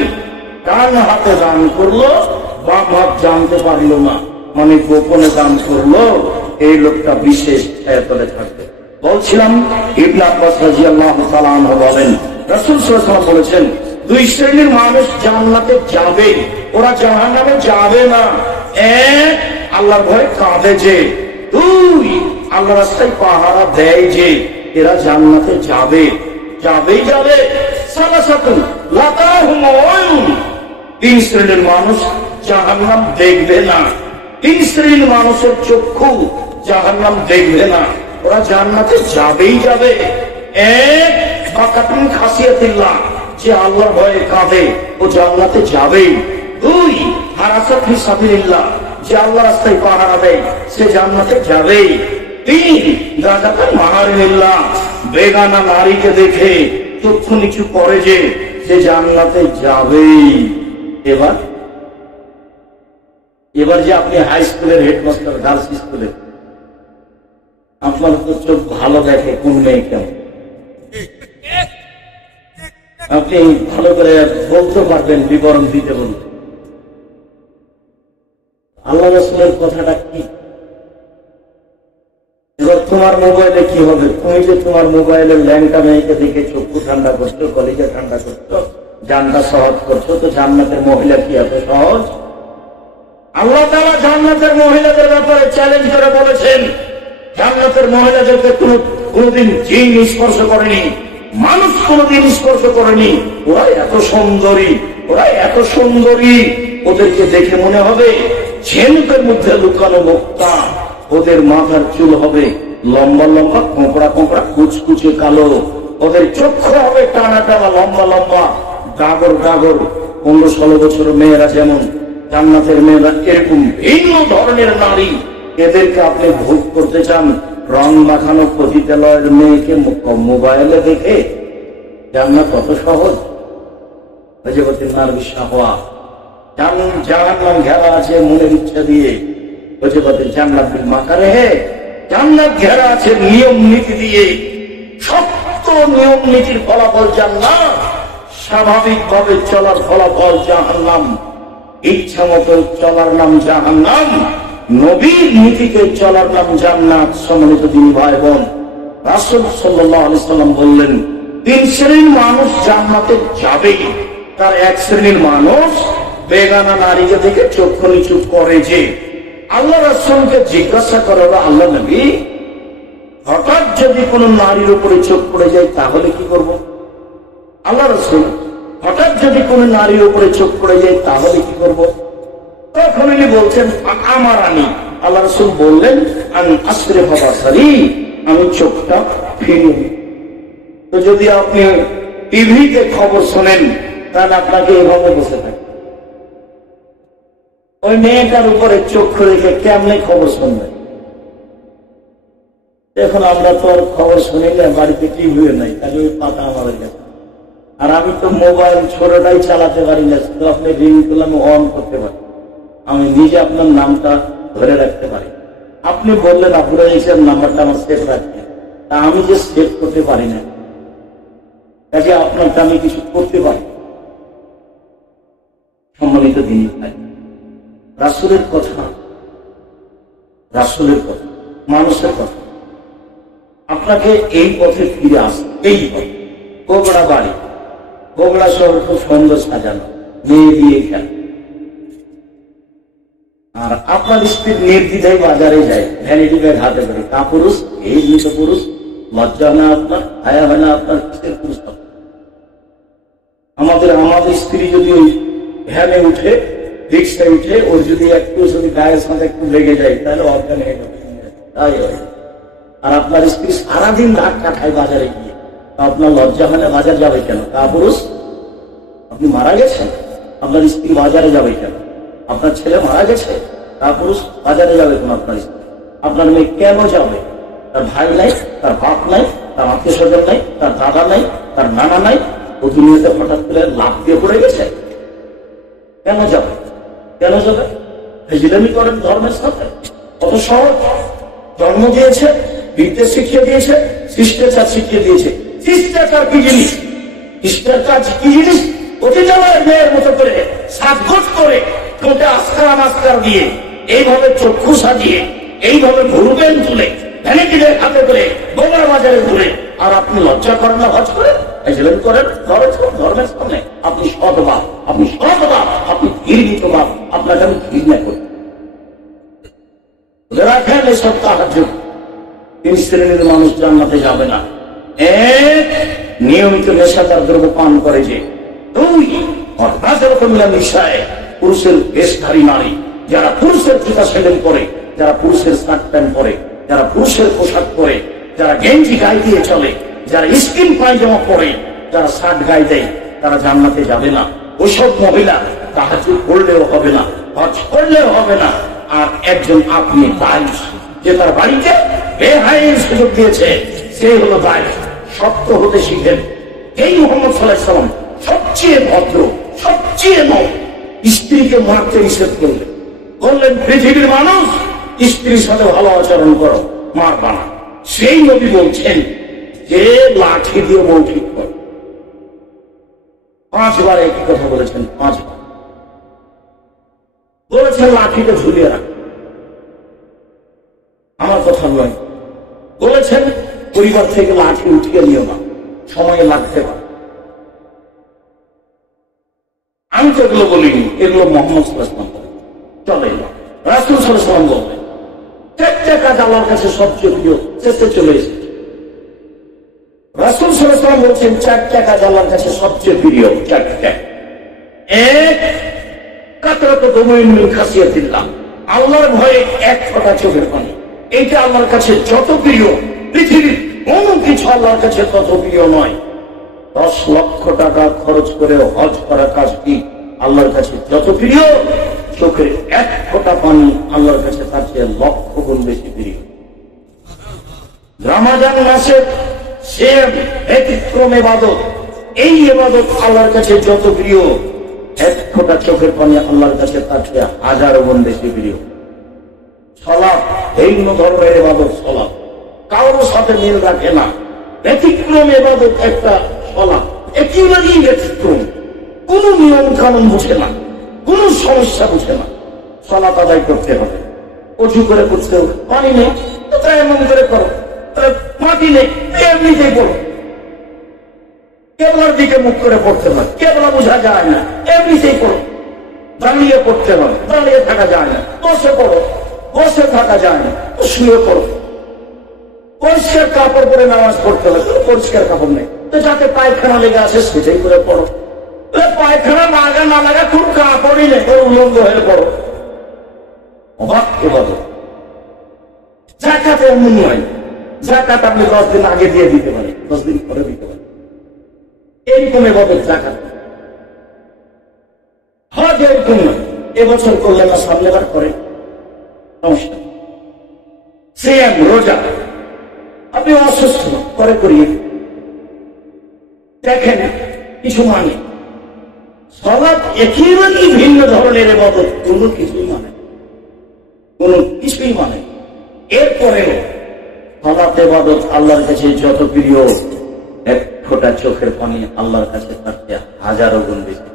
ডান হাতে দান করলো, বাম হাত জানতে পারলো না, মানে গোপনে দান করলো, এই লোকটা বিশেষ ছায়াতলে থাকবে। বলছিলাম ইবনে আব্বাস রাদিয়াল্লাহু তাআলা আনহু বলেন, রাসূল সাল্লাল্লাহু আলাইহি ওয়াসাল্লাম বলেছেন, 2 শ্রেণীর মানুষ জান্নাতে যাবে, ওরা জাহান্নামে যাবে না। 1, আল্লাহর ভয়ে কাঁদে যে। 2, আল্লাহর রাস্তায় পাহারা দেয় যে, এরা জান্নাতে যাবে, যাবেই যাবে। সালাসাতুন লা তারাহুম আয়ুন, 3 শ্রেণীর মানুষ জাহান্নাম দেখবে না। 3 শ্রেণীর মানুষের চক্ষু জাহান্নাম দেখবে না, ওরা জান্নাতে যাবেই যাবে। 1, বাকাতুন খাসিয়াতিল্লাহ, যে আল্লাহর ভয়ে কাঁদে ও জান্নাতে যাবেই। 2, হারাসাত ফি সাবিলিল্লাহ, যে আল্লাহর রাস্তায় পাহারা দেয় সে জান্নাতে যাবেই। 3, গাজাকান মাহারিল্লাহ, বেগানা নারীকে দেখে চক্ষু নিচু করে যে, সে জান্নাতে যাবেই। এবার যে আপনি হাই স্কুলের হেডমাস্টার, গার্লস স্কুলের, আপনার তো চোখ ভালো দেখে কোন মেয়ে কেমন, আপনি ভালো করে বলতে পারবেন, বিবরণ দিতে বলতে। আল্লাহ রাসূলের কথাটা কি? এবার তোমার মোবাইলে কি হবে? তুমি যে তোমার মোবাইলের ল্যাংটা মেয়েকে দেখে চক্ষু ঠান্ডা করছো, কলিজা ঠান্ডা করছো, জানটা সহজ করছো, তো জান্নাতের মহিলা কি এত সহজ? আল্লাহ তাআলা জান্নাতের মহিলাদের ব্যাপারে চ্যালেঞ্জ করে বলেছেন, জান্নাতের মহিলাদেরকে কোনদিন জিন স্পর্শ করেনি, মানুষ কোনদিন স্পর্শ করেনি। ওরা এত সুন্দরী, ওরা এত সুন্দরী, ওদেরকে দেখে মনে হবে ঝিনুকের মধ্যে লুকানো মুক্তা। ওদের মাথার চুল হবে লম্বা লম্বা, কোঁকড়া কোঁকড়া, কুচকুচে কালো। ওদের চক্ষু হবে টানা টানা, লম্বা লম্বা, গাগর গাগর। 15-16 বছর মেয়েরা যেমন, জান্নাতের মেয়েরা এরকম ভিন্ন ধরনের নারী। এদেরকে আপনি ভোগ করতে চান? রং মাখানো পতিতালয়ের মেয়েকে মোবাইলে দেখে জান্নাত কত সহজ? জাহান্নাম ঘেরা আছে মনের ইচ্ছা দিয়ে, জান্নাত বিল মাকারে, জান্নাত ঘেরা আছে নিয়ম নীতি দিয়ে, শক্ত নিয়ম নীতির ফলাফল জান্নাত, স্বাভাবিকভাবে চলার ফলাফল জাহান্নাম। ইচ্ছা মতো চলার নাম জাহান্নাম, নবীর নীতিতে চলার নাম জান্নাত। সম্মানিত দিনী ভাই বোন, রাসূল সাল্লাল্লাহু আলাইহি সাল্লাম বললেন, 3 শ্রেণীর মানুষ জান্নাতে যাবেই। তার এক শ্রেণীর মানুষ বেগানা নারীকে দেখে চক্ষু নিচু করে। যে আল্লাহ রাসূলকে জিজ্ঞাসা করা, আল্লাহ নবী, হঠাৎ যদি কোন নারীর উপরে চোখ পড়ে যায় তাহলে কি করব? আল্লাহ রাসূল, হঠাৎ যদি কোন নারীর উপরে চোখ পড়ে যায় তাহলে কি করব? তখন উনি বলছেন, আমার আনি। আল্লাহ রাসূল বললেন, আমি আশ্রে বাসারি, আমি চোখটা ফিরিয়ে দিই। তো যদি আপনি টিভিতে খবর শোনেন তাহলে আপনাকে এভাবে বসে থাকে, ওই মেয়েটার উপরে চোখ রেখে কেমনে খবর শুনবেন? এখন আমরা তো খবর শুনি না, বাড়িতে টিভিও নাই, তাহলে ওই পাতা আমাদের কাছে। আর আমি তো মোবাইল ছোটটাই চালাতে পারি না, শুধু আপনি রিং করলে আমি অন করতে পারি, আমি নিজে আপনার নামটা ধরে রাখতে পারি। আপনি বললেন আব্দুল ইসলাম নাম্বারটা আমার সেভ রাখতে, তা আমি যে সেভ করতে পারি না, কাজে আপনারটা আমি কিছু করতে পারি। সম্মানিত দিনী ভাই, রাসূলের কথা, রাসূলের কথা, মানুষের কথা, আপনাকে এই পথে ফিরে আসতে, এই পথে। কোবড়া বাড়ি, কোবড়া শহর খুব সুন্দর সাজানো, মেয়ে দিয়ে খেলা। আর আপনার স্ত্রী নির্দ্বিধায় বাজারে যায়, ভ্যানিটি ব্যাগ হাতে করে। কা পুরুষ? এই মৃত পুরুষ। লজ্জা হয় না আপনার? হায়া হয় না আপনার? কিসের পুরুষ? আমাদের স্ত্রী যদি ওই ভ্যানে উঠে, রিক্সায় উঠে, ওর যদি একটু যদি গায়ের সাথে একটু লেগে যায় তাহলে অজ্ঞান হয়ে যাবে। তাই হয়। আর আপনার স্ত্রী সারাদিন রাত কাটায় বাজারে গিয়ে, আপনার লজ্জা হয় না? বাজার যাবে কেন? কা পুরুষ? আপনি মারা গেছেন, আপনার স্ত্রী বাজারে যাবে কেন? আপনার ছেলে মারা গেছে, কা পুরুষ? বাজারে যাবে কেন আপনার স্ত্রী? আপনার মেয়ে কেন যাবে? তার ভাই নাই, তার বাপ নাই, তার আত্মীয় স্বজন নাই, তার দাদা নাই, তার নানা নাই, ও দুনিয়াতে হঠাৎ করে লাভ দিয়ে পড়ে গেছে, কেন যাবে? কেন যাবে? ফেজিলামি করেন ধর্মের সাথে? কত সহজ। জন্ম দিয়েছে, বিদ্যা শিখিয়ে দিয়েছে, শিষ্টাচার শিখিয়ে দিয়েছে। শিষ্টাচার কি জিনিস? শিষ্টাচার কি জিনিস? অতিজনের মেয়ের মতো করে সাজগোজ করে, ঠোঁটে আস্কার দিয়ে, এইভাবে চক্ষু সাজিয়ে, এইভাবে ভুরুবেন তুলে, ভ্যানিটিদের হাতে করে গোলার বাজারে ঘুরে, আর আপনি লজ্জা করেন না? হজ করে ফেজিলামি করেন ধর্মের সামনে? আপনি সৎবাপ, আপনি সৎবাপ, আপনি ঘৃণিত বাপ, আপনাকে আমি ঘৃণা করি। রাখেন এসব তাহাজ্জুদ। 3 শ্রেণীর মানুষ জান্নাতে যাবে না। 1, নিয়মিত নেশাদার দ্রব্য পান করে। যে 2, নিশায় পুরুষের বেশধারী নারী, যারা পুরুষের জুতা সেলেন করে, যারা পুরুষের শার্ট প্যান্ট পরে, যারা পুরুষের পোশাক পরে, যারা গেঞ্জি গায়ে দিয়ে চলে, যারা স্কিন পায়জামা পরে, যারা শার্ট গায়ে দেয়, তারা জান্নাতে যাবে না। ওইসব মহিলা তাহাজ্জুদ করলেও হবে না, হজ করলেও হবে না। আর একজন আপনি দায়ী, যে তার বাড়িতে বেহাইয়ের সুযোগ দিয়েছে, সে হলো দায়ী। সত্য হতে শিখেন। এই মুহাম্মদ সাল্লাল্লাহু আলাইহি ওয়াসাল্লাম সবচেয়ে ভদ্র, সবচেয়ে নয়, স্ত্রীকে মারতে নিষেধ করলেন। বললেন, পৃথিবীর মানুষ স্ত্রীর সাথে ভালো আচরণ করো, মারবা না। সেই নবী বলছেন যে লাঠি দিয়ে বউ ঠিক করো। 5 বার একই কথা বলেছেন, 5 বার বলেছেন লাঠিটা ঝুলিয়ে রাখ। আমার কথা নয়। বলেছেন পরিবার থেকে লাঠি উঠিয়ে নিও না, সময় লাগতে পারে। আমি তো এগুলো বলিনি, এগুলো মোহাম্মদ সাল্লাল্লাহু আলাইহি ওয়াসাল্লাম চলে। রাসূল সাল্লাল্লাহু আলাইহি ওয়াসাল্লাম বললেন, 4টা কাজ আল্লাহর কাছে সবচেয়ে প্রিয়। শেষে চলে এসেছে। রাসূল সাল্লাল্লাহু আলাইহি ওয়াসাল্লাম বলছেন 4টা কাজ আল্লাহর কাছে সবচেয়ে প্রিয়। 4টা। 1, কাতরাতু দুমুইন মিন খাসিয়াতিল্লাহ, আল্লাহর ভয়ে 1 ফোঁটা চোখের পানি। এইটা আল্লাহর কাছে যত প্রিয়, পৃথিবীর কোনো কিছু আল্লাহর কাছে তত প্রিয় নয়। 10 লক্ষ টাকা খরচ করে হজ করা কাজটি আল্লাহর কাছে যত প্রিয়, চোখের 1 ফোঁটা পানি আল্লাহর কাছে তার চেয়ে লক্ষ গুণ বেশি প্রিয়। রমাদান মাসে সিয়াম ব্যতিক্রম ইবাদত, এই ইবাদত আল্লাহর কাছে যত প্রিয়, 1 ফোঁটা চোখের পানি আল্লাহর কাছে তার চেয়ে 1000 গুণ বেশি প্রিয়। সালাত ভিন্ন ধরনের ইবাদত, সালাত কারোর সাথে মিল রাখে না। ব্যতিক্রম এবাদত একটা সলা, একেবারেই ব্যতিক্রম। কোন নিয়ম কানুন বুঝে না, কোন সমস্যা বুঝে না। সলাত আদায় করতে হবে, অজু করে করতে হবে, পানি নেই তো তাই এমন করে করো, মাটি নেই এমনিতেই করো। কেবলার দিকে মুখ করে পড়তে হয়, কেবলা বোঝা যায় না এমনিতেই করো। দাঁড়িয়ে পড়তে হয়, দাঁড়িয়ে থাকা যায় না, বসে পড়ো, বসে থাকা যায় না, শুয়ে পড়ো। পরিষ্কার কাপড় পরে নামাজ পড়তে হবে, পরিষ্কার কাপড় নেই তো যাতে পায়খানা লেগে আসে সেটাই করে পড়ো। পায়খানা লাগা না লাগা খুব কাপড়ই নেই, উলঙ্গ হয়ে পড়ো। অবাক এবাদত। জাকাতে এমন নয়, জাকাত আপনি 10 দিন আগে দিয়ে দিতে পারেন, 10 দিন পরে দিতে পারেন, এইরকম এবাদত জাকাত। হজ এরকম নয়, এবছর করলেন না সামনে বার করে সমস্যা। সিয়াম রোজা আপনি অসুস্থ করে করিয়ে দেখেন কিছু মানে। সলাৎ একেবারেই ভিন্ন ধরনের এবাদত, কোনো কিছুই মানে, কোনো কিছুই মানে। এরপরেও সলাৎ এবাদত আল্লাহর কাছে যত প্রিয়, এক ফোঁটা চোখের পানি আল্লাহর কাছে তার চেয়ে হাজারো গুণ বেশি।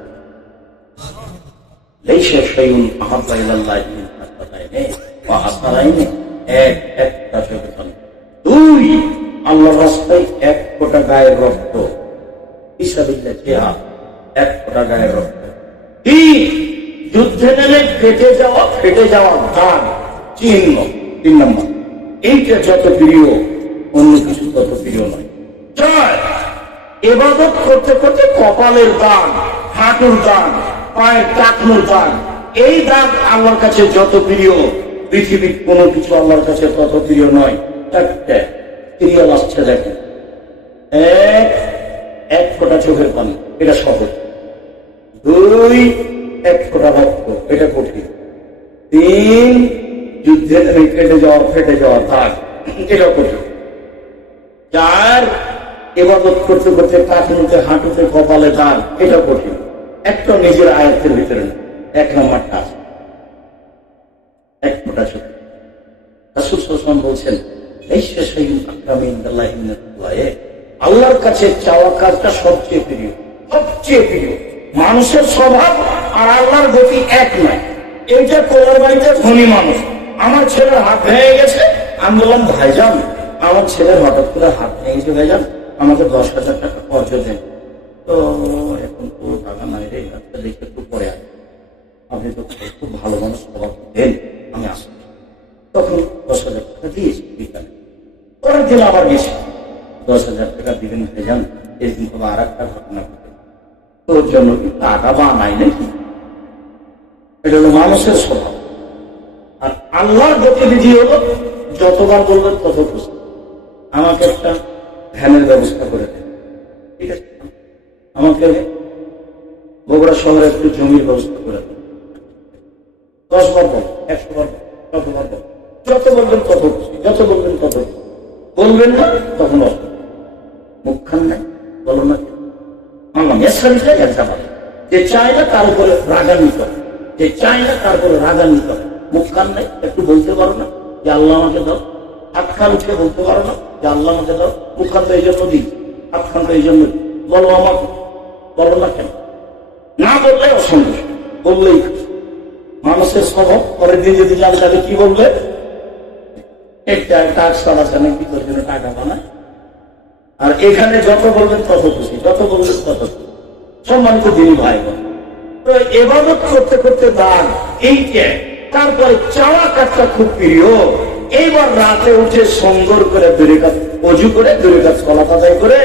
একটা চোখের পানি, 2 আল্লাহর রাস্তায় এক ফোঁটা গায়ের রক্ত, ফিসাবিল্লাহ জিহাদ, এক ফোঁটা গায়ের রক্ত। 3 যুদ্ধে নেমে ফেটে যাওয়া দাগ চিহ্ন, 3 নম্বর। এইটা যত প্রিয়, অন্য কিছু তত প্রিয় নয়। 4 ইবাদত করতে করতে কপালের দাগ, হাঁটুর দাগ, পায়ের টাকনুর দাগ, এই দাগ আল্লাহর কাছে যত প্রিয়, পৃথিবীর কোনো কিছু আল্লাহর কাছে তত প্রিয় নয়। 4টে সিরিয়াল আসছে দেখেন। এক ফোঁটা চোখের পানি, এটা সহজ। 2 এক ফোঁটা রক্ত, এটা কঠিন। 3 যুদ্ধে ফেটে যাওয়া দাগ, এটা কঠিন। 4 ইবাদত করতে করতে টাকনুতে, হাঁটুতে, কপালে দাগ, এটা কঠিন। একটা নিজের আয়ত্তের ভিতরে না। 1 নম্বরটা আছে এক ফোঁটা চোখ। রাসূল সাল্লাল্লাহু আলাইহি ওয়াসাল্লাম বলছেন, আল্লাহর কাছে চাওয়া কাজটা সবচেয়ে প্রিয়, সবচেয়ে প্রিয়। মানুষের স্বভাব আর আল্লাহর গতি এক নয়। এইটা কোলার বাড়িতে ধনী মানুষ, আমার ছেলের হাত ভেঙে গেছে, আমি বললাম ভাইজান আমার ছেলের হঠাৎ করে হাত ভেঙে গেছে, ভাইজান আমাকে 10,000 টাকা কর্জ দেন। তো এখন তো টাকা নাই রে, আজকে দেখে একটু পরে আসে, আপনি তো খুব ভালো মানুষ, স্বভাব দেন, আমি আসবো। তখন 10,000 টাকা দিয়েছি বিকালে। পরের দিন আবার গেছি, 10,000 টাকা দিবেন ভাইজান, এরকম ভাবে আর একটা ঘটনা ঘটে, তোর জন্য কি টাকা বা নাই নাকি? এটা হলো মানুষের স্বভাব। আর আল্লাহর গতিবিধি হলো যতবার বলবেন তত খুশি। আমাকে একটা ভ্যানের ব্যবস্থা করে দেন, ঠিক আছে? আমাকে বগুড়া শহরে একটু জমির ব্যবস্থা করে দেন। 10 বার বল, 100 বার বল, যতবার বল, যত বলবেন তত খুশি, যত বলবেন তত খুশি। বলবেন না তখন মুখ খান নাই, বলো না। আল্লাহ মেসারিটা একটা বলে, যে চায় না তার উপরে রাগান্বিত করে, যে চায় না তার উপরে রাগান্বিত করে। মুখ খান নাই, একটু বলতে পারো না যে আল্লাহ আমাকে দাও? হাত খান উঠে বলতে পারো না যে আল্লাহ আমাকে দাও? মুখ খান তো এই জন্য দিই, হাত খান তো এই জন্য দিই, বলো আমাকে, বলো না কেন? না বললে অসন্তুষ্ট, বললেই মানুষের স্বভাব। পরের দিন যদি জানে তাহলে কি বলবে? একটা কাজ চালাচ্ছে নাকি তোর জন্য টাকা বানায়। আর এখানে যত বলবেন তত খুশি, যত বলবেন তত খুশি। সম্মানিত দিনী ভাই বোন, তো ইবাদত করতে করতে দান এইটা, তারপরে চাওয়া কাজটা খুব প্রিয়। এইবার রাতে উঠে সুন্দর করে 2 রাকাত ওযু করে 2 রাকাত সালাত আদায় করে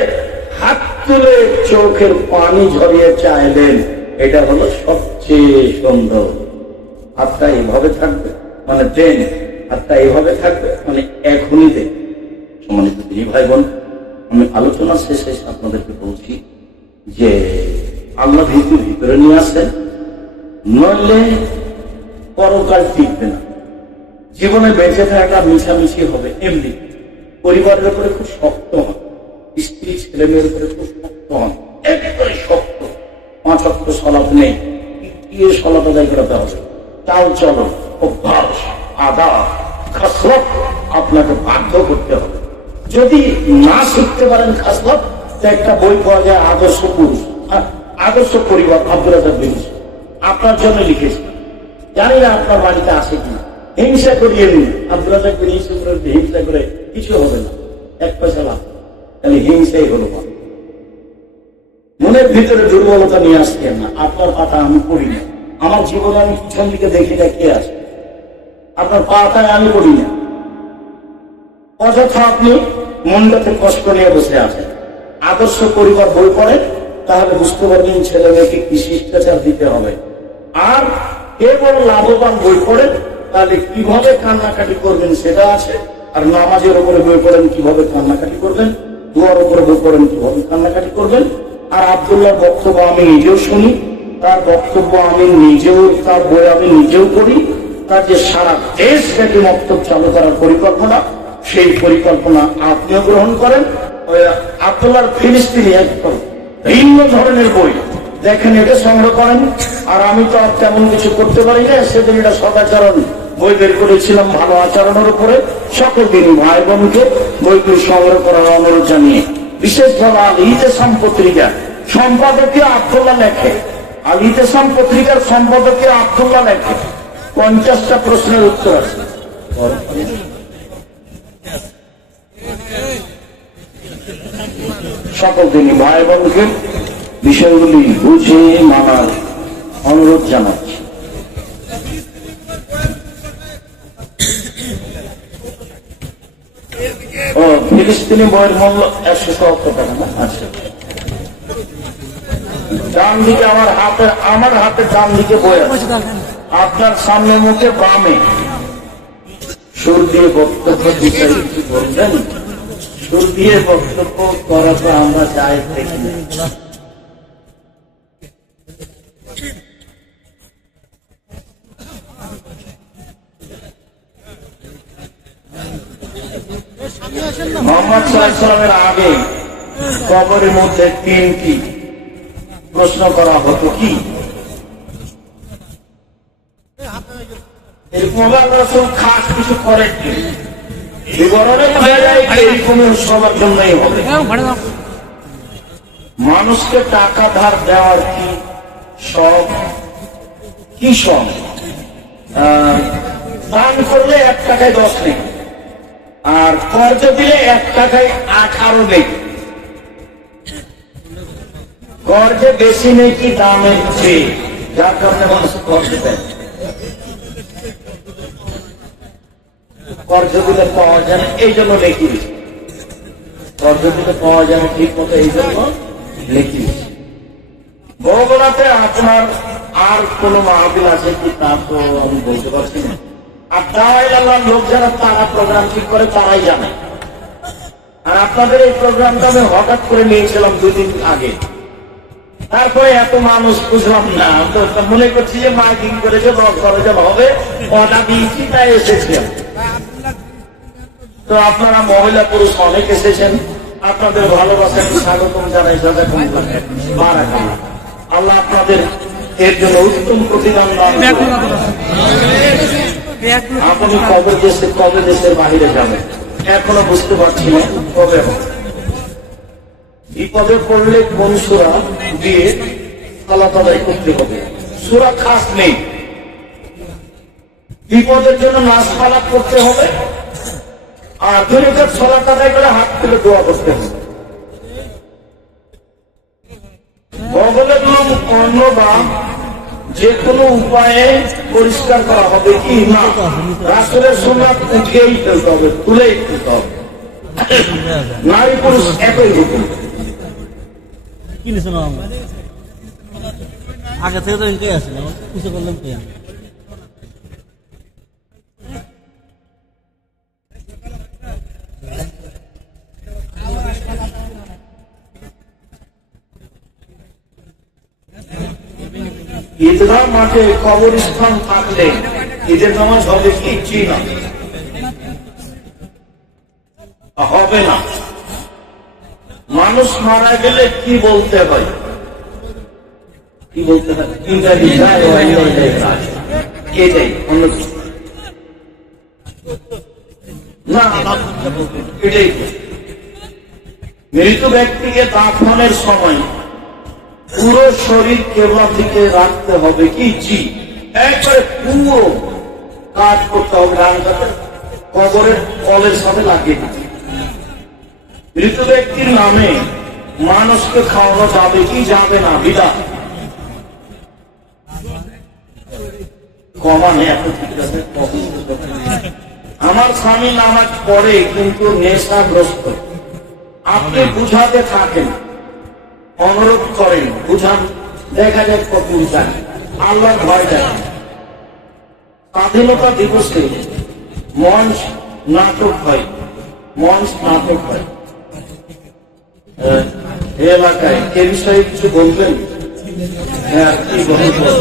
হাত তুলে চোখের পানি ঝরিয়ে চাইলেন, এটা হলো সবচেয়ে সুন্দর। হাতটা এইভাবে থাকবে মানে দেন, হাতটা এইভাবে থাকবে মানে এখনই দেন। সম্মানিত দিনী ভাই বোন, আমি আলোচনা শেষে আপনাদেরকে বলছি যে আল্লাহ ভিতরে নিয়ে আসেন, নইলে পরকাল টিকবে না। জীবনে বেঁচে থাকা মিছামিছি হবে, এমনি পরিবারের উপরে খুব শক্ত হন, স্ত্রী ছেলে মেয়ের উপরে খুব শক্ত হন, একবারে শক্ত। 5 ওয়াক্ত সালাত নেই, গিয়ে সালাত আদায় করাতে হবে। চাল চলন, অভ্যাস, আদব, খাসরত আপনাকে বাধ্য করতে হবে। যদি না শিখতে পারেন খাসলত, একটা বই পাওয়া যায় আদর্শ পুরুষ, আদর্শ পরিবার, আব্দুল রাজ্জাক বিন ইউসুফ, আপনার জন্য লিখেছে। জানি না আপনার বাড়িতে আসে কিনা। হিংসা করিয়ে নিন, আব্দুল রাজ্জাক বিন ইউসুফের হিংসা করে কিছু হবে না, এক পয়সা লাভ, তাহলে হিংসাই হলো। মনের ভিতরে দুর্বলতা নিয়ে আসতেন না। আপনার পাতা আমি পড়ি না, আমার জীবনে আমি পিছন দিকে দেখি না কে আসে, আপনার পাতায় আমি পড়ি না। অযথা আপনি মনটাতে কষ্ট নিয়ে বসে আছেন। আদর্শ পরিবার বই পড়েন, তাহলে বুঝতে পারবেন ছেলে মেয়েকে কি শিষ্টাচার দিতে হবে। আর কেবল লাভবান বই পড়েন, তাহলে কিভাবে কান্নাকাটি করবেন সেটা আছে। আর নামাজের উপরে বই পড়েন কিভাবে কান্নাকাটি করবেন, দুয়ার উপরে বই পড়েন কিভাবে কান্নাকাটি করবেন। আর আব্দুল্লাহর বক্তব্য আমি নিজেও শুনি, তার বক্তব্য আমি নিজেও, তার বই আমি নিজেও পড়ি। তার যে সারা দেশ ব্যাপী মক্তব চালু করার পরিকল্পনা, সেই পরিকল্পনা আপনিও গ্রহণ করেন। আব্দুল্লাহর ফিলিস্তিনি একদম ভিন্ন ধরনের বই দেখেন, এটা সংগ্রহ করেন। আর আমি তো আর তেমন কিছু করতে পারি না। সেদিন এটা সদাচরণ বই বের করেছিলাম ভালো আচরণের উপরে। সকল দিন ভাই বোনকে বইগুলি সংগ্রহ করার অনুরোধ জানিয়ে, বিশেষভাবে আল ইতেসাম পত্রিকা সম্পাদকীয় আব্দুল্লাহ লেখে, আল ইতেসাম পত্রিকার সম্পাদকীয় আব্দুল্লাহ লেখে 50টা প্রশ্নের উত্তর আছে। সকল দিনই ভাই বোনকে বিষয়গুলি বুঝে মানার অনুরোধ জানাচ্ছি। ও ফিলিস্তিনি বইয়ের মূল্য 170 টাকা না? আচ্ছা, ডান দিকে আমার হাতে ডান দিকে বই আছে, আপনার সামনে মুখে বামে। সুর দিয়ে বক্তব্য দিতে বলবেন, সুর দিয়ে বক্তব্য করা তো আমরা চাই দেখি না। মুহাম্মদ সাল্লাল্লাহু আলাইহি ওয়াসাল্লামের আগে কবরের মধ্যে 3টি প্রশ্ন করা হতো। কি খাস কিছু করে বিবরণে সবার জন্যই হবে। মানুষকে টাকা ধার দেওয়ার কি সব, কি সব দান করলে 1 টাকায় 10 নেই, আর কর্জ দিলে 1 টাকায় 18 নেই। কর্জে বেশি নেই কি দামের চেয়ে, যার কারণে মানুষ কর্জ দেয়। কর্জ দিলে পাওয়া যায় না, এই জন্য লেখি দিচ্ছে। কর্জ দিলে পাওয়া যায় না ঠিক মতো, এই জন্য লেখি দিচ্ছে। বগুড়াতে আপনার আর কোন মাহফিল আছে কি তা তো আমি বলতে পারছি না। আর দাওয়াই আল্লাহর লোক যারা তারা প্রোগ্রাম ঠিক করে তারাই জানে। আর আপনাদের এই প্রোগ্রামটা আমি হঠাৎ করে নিয়েছিলাম 2 দিন আগে, তারপরে এত মানুষ বুঝলাম না, তো মনে করছি যে মাইকিং করেছে 10-12 জন হবে, অর্ডার দিয়েছি তাই এসেছিলাম। তো আপনারা মহিলা পুরুষ অনেক এসেছেন, আপনাদের ভালোবাসাকে স্বাগতম জানাই। বারাকাল্লাহ, আল্লাহ আপনাদের এর জন্য উত্তম প্রতিদান দান করুন। আপনি কবে দেশের বাহিরে যাবেন এখনো বুঝতে পারছি না, কবে বিপদে পড়লে কোন সূরা দিয়ে সালাত আদায় করতে হবে। সূরা খাস নেই, বিপদের জন্য নাচ পালাত করতে হবে, আর 2 রাকাত সালাত আদায় করে হাত তুলে দোয়া করতে হবে। বগলের লোম অন্য বা যে কোনো উপায়ে পরিষ্কার করা হবে কি না, রাসূলের সুন্নাত উঠিয়েই ফেলতে হবে, তুলেই ফেলতে হবে। নারী পুরুষ একই হুকুম। আগে থেকে তো এটাই আসলে কিছু করলাম কি ঈদগাহ মাঠে কবরস্থান থাকলে ঈদের নামাজ হবে কি না? হবে না। মানুষ মারা গেলে কি বলতে হয়? কি বলতে হয়? এটাই অন্য না, এটাই মৃত ব্যক্তিকে দাফনের সময় পুরো শরীর কেবলা থেকে রাখতে হবে কি? জি, একবারে পুরো কাজ করতে হবে, রান্নাটা কবরের কলের সাথে লাগিয়ে দিতে। মৃত ব্যক্তির নামে মানুষকে খাওয়ানো যাবে কি যাবে না? বিধান কমান এত ঠিক আছে। আমার স্বামী নামাজ পড়ে কিন্তু নেশাগ্রস্ত, আপনি বুঝাতে থাকেন, অনুরোধ করেন, বুঝান, দেখা যায় কত বুঝান, আল্লাহর ভয় দেন। স্বাধীনতা দিবসে মঞ্চ নাটক হয়, মঞ্চ নাটক হয় এই এলাকায়, এ বিষয়ে কিছু বলবেন? হ্যাঁ, কি বলবো,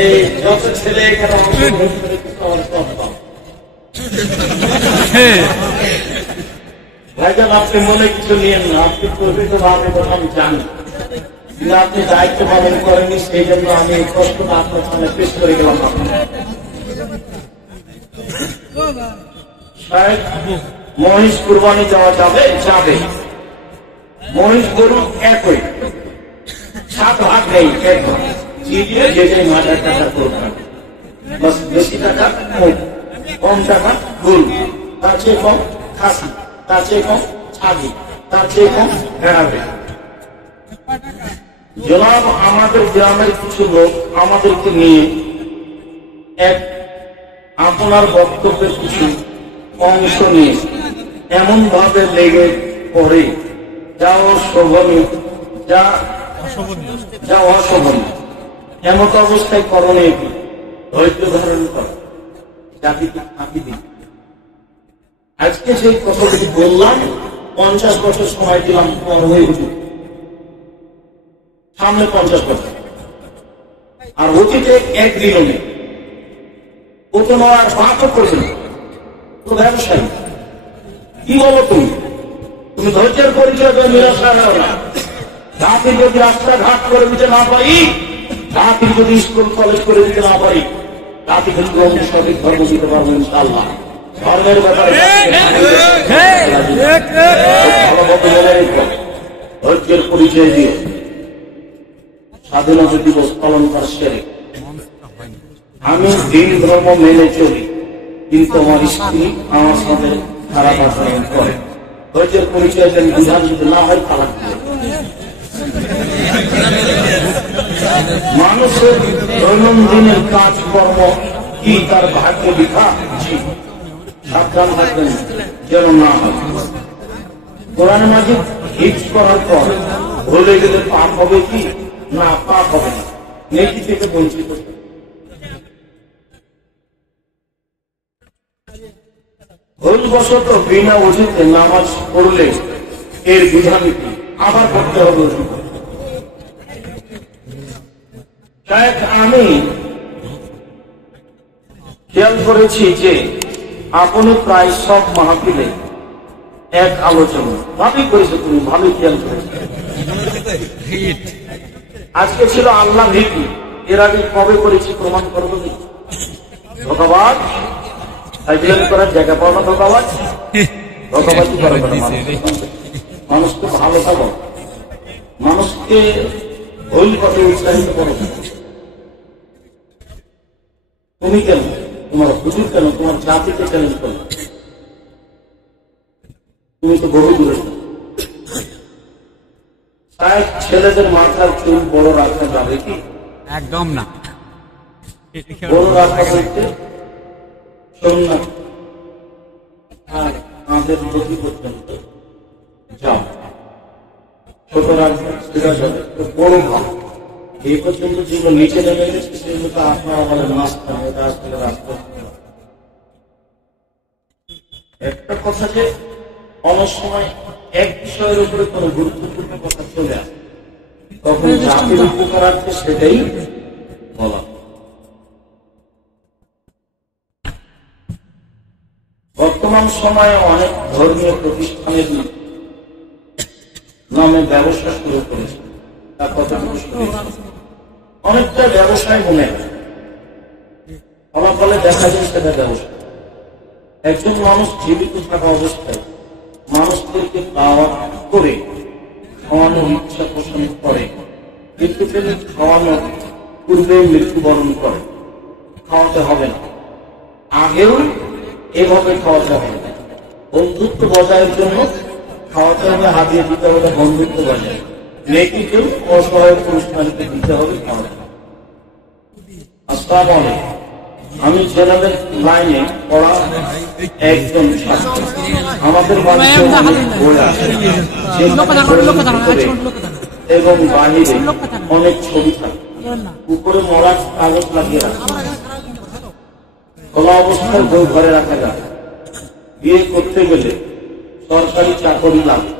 এই যত ছেলে এখানে অংশগ্রহণ করে ভাইজান, আপনি মনে কিছু নিয়েন না, আপনি প্রকৃত ভাবে আমি জানি, কিন্তু আপনি দায়িত্ব পালন করেননি, সেই জন্য আমি এই কষ্টটা আপনার সামনে পেশ করে গেলাম। মহিষ কুরবানি দেওয়া যাবে? যাবে। মহিষ গরু একই, 7 ভাগ নেই, এক ভাগ যে মাঝার টাকা করবেন, বাস বেশি টাকা কম টাকা গরু, তার চেয়ে কম খাসি, তার চেয়ে কম ছাগি, তার চেয়ে কম ভেড়াবে। জনাব, আমাদের গ্রামের কিছু লোক আমাদেরকে নিয়ে এক আপনার বক্তব্যের কিছু অংশ নিয়ে এমন ভাবে লেগে পড়ে যা অশোভনীয়, যা অশোভনীয়। এমত অবস্থায় করণীয় কি? ধৈর্য ধারণ কর, জাতিকে ফাঁকি দিন। আজকে সেই কথাগুলি বললাম, 50 বছর সময় দিলাম তোমার হয়ে উঠুক, সামনে 50 বছর, আর অতীতে একদিনও নেই। ও তো নয়, পাপও করবে না, তো ব্যবসায়ী। কি বলো তুমি? তুমি ধৈর্যের পরিচয় দিয়ে নিরাশা হও না। জাতির যদি রাস্তাঘাট করে দিতে না পারি, জাতির যদি স্কুল কলেজ করে দিতে না পারি, জাতি কিন্তু সঠিক ধর্ম দিতে পারবো ইনশাআল্লাহ। ধর্মের ব্যাপারে ধৈর্যের পরিচয় দিয়ে স্বাধীনতা দিবস পালন করা সেরে আমি দিন ধর্ম মেনে চলি, কিন্তু আমার স্ত্রী আমার সাথে খারাপ আচরণ করে। ধৈর্যের পরিচয় দেন, বিধান যদি না হয় তালাক দিয়ে। মানুষের দৈনন্দিনের কাজকর্ম কি তার ভাগ্য লিখা? সাবধান থাকবেন যেন না হয়। কোরআনে মাজিদ হিফজ করার পর ভুলে গেলে পাপ হবে কি? না, পাপ হবে না, নেকি থেকে বঞ্চিত। ভুলবশত বিনা ওযুতে নামাজ পড়লে এর বিধান কি? আবার পড়তে হবে ওযু। আমি খেয়াল করেছি যে আপনি প্রায় সব মাহফিলে এক আলোচনা ভালোই করেছে, তুমি ভালোই খেয়াল করেছো। আজকে ছিল আল্লাহ ভীতি, এর আগে কবে করেছি প্রমাণ করবো? ধন্যবাদ। সাইকেল করার জায়গা পাওয়া না, ধোকাবাজ ধোকাবাজি করে মানুষকে ভালো থাকো, মানুষকে ভুল পথে উৎসাহিত করো। তুমি কেন, তোমার হুজুর কেন, তোমার জাতিকে চ্যালেঞ্জ করো? তুমি তো বহু দূরে। ছেলেদের মাথার চুল বড় রাখা যাবে কি? একদম না। বড় রাখা বলতে সোমনাথ আর আমাদের নদী পর্যন্ত যাও, ছোট রাখবে সেটা যাবে, বড় ভাব এই পর্যন্ত যেগুলো নিচে নেমে গেছে সেগুলো তো আপনার আমাদের নাস্তা, এটা আসলে রাস্তা। একটা কথা যে অনেক সময় এক বিষয়ের উপরে কোন গুরুত্বপূর্ণ কথা চলে আসে, তখন জাতির উপকারার্থে সেটাই বলা। বর্তমান সময়ে অনেক ধর্মীয় প্রতিষ্ঠানের নামে ব্যবসা শুরু করেছে, তার কতটুকু অনেকটা ব্যবসায় মনে হয়, ফলাফলে দেখা যায় সেটা ব্যবসা। একজন মানুষ জীবিত থাকা অবস্থায় মানুষদেরকে দাওয়াত করে খাওয়ানোর ইচ্ছা পোষণ করে, কিন্তু তিনি খাওয়ানোর পূর্বেই মৃত্যুবরণ করে, খাওয়াতে হবে না, আগেও এভাবে খাওয়াতে হবে না। বন্ধুত্ব বজায়ের জন্য খাওয়াতে হবে, হাতিয়ে দিতে হবে বন্ধুত্ব বজায়, নেকিকেও অসহায় পুরুষ নারীকে দিতে হবে খাওয়াতে হবে। আসসালামু আলাইকুম। আমি জেনারেল লাইনে পড়া একজন ছাত্র। আমাদের বাড়িতে বই আছে এবং বাহিরে অনেক ছবি থাকে, উপরে মরার কাগজ লাগিয়ে রাখে, খোলা অবস্থায় বই ঘরে রাখা যায়। বিয়ে করতে গেলে সরকারি চাকরি লাগে,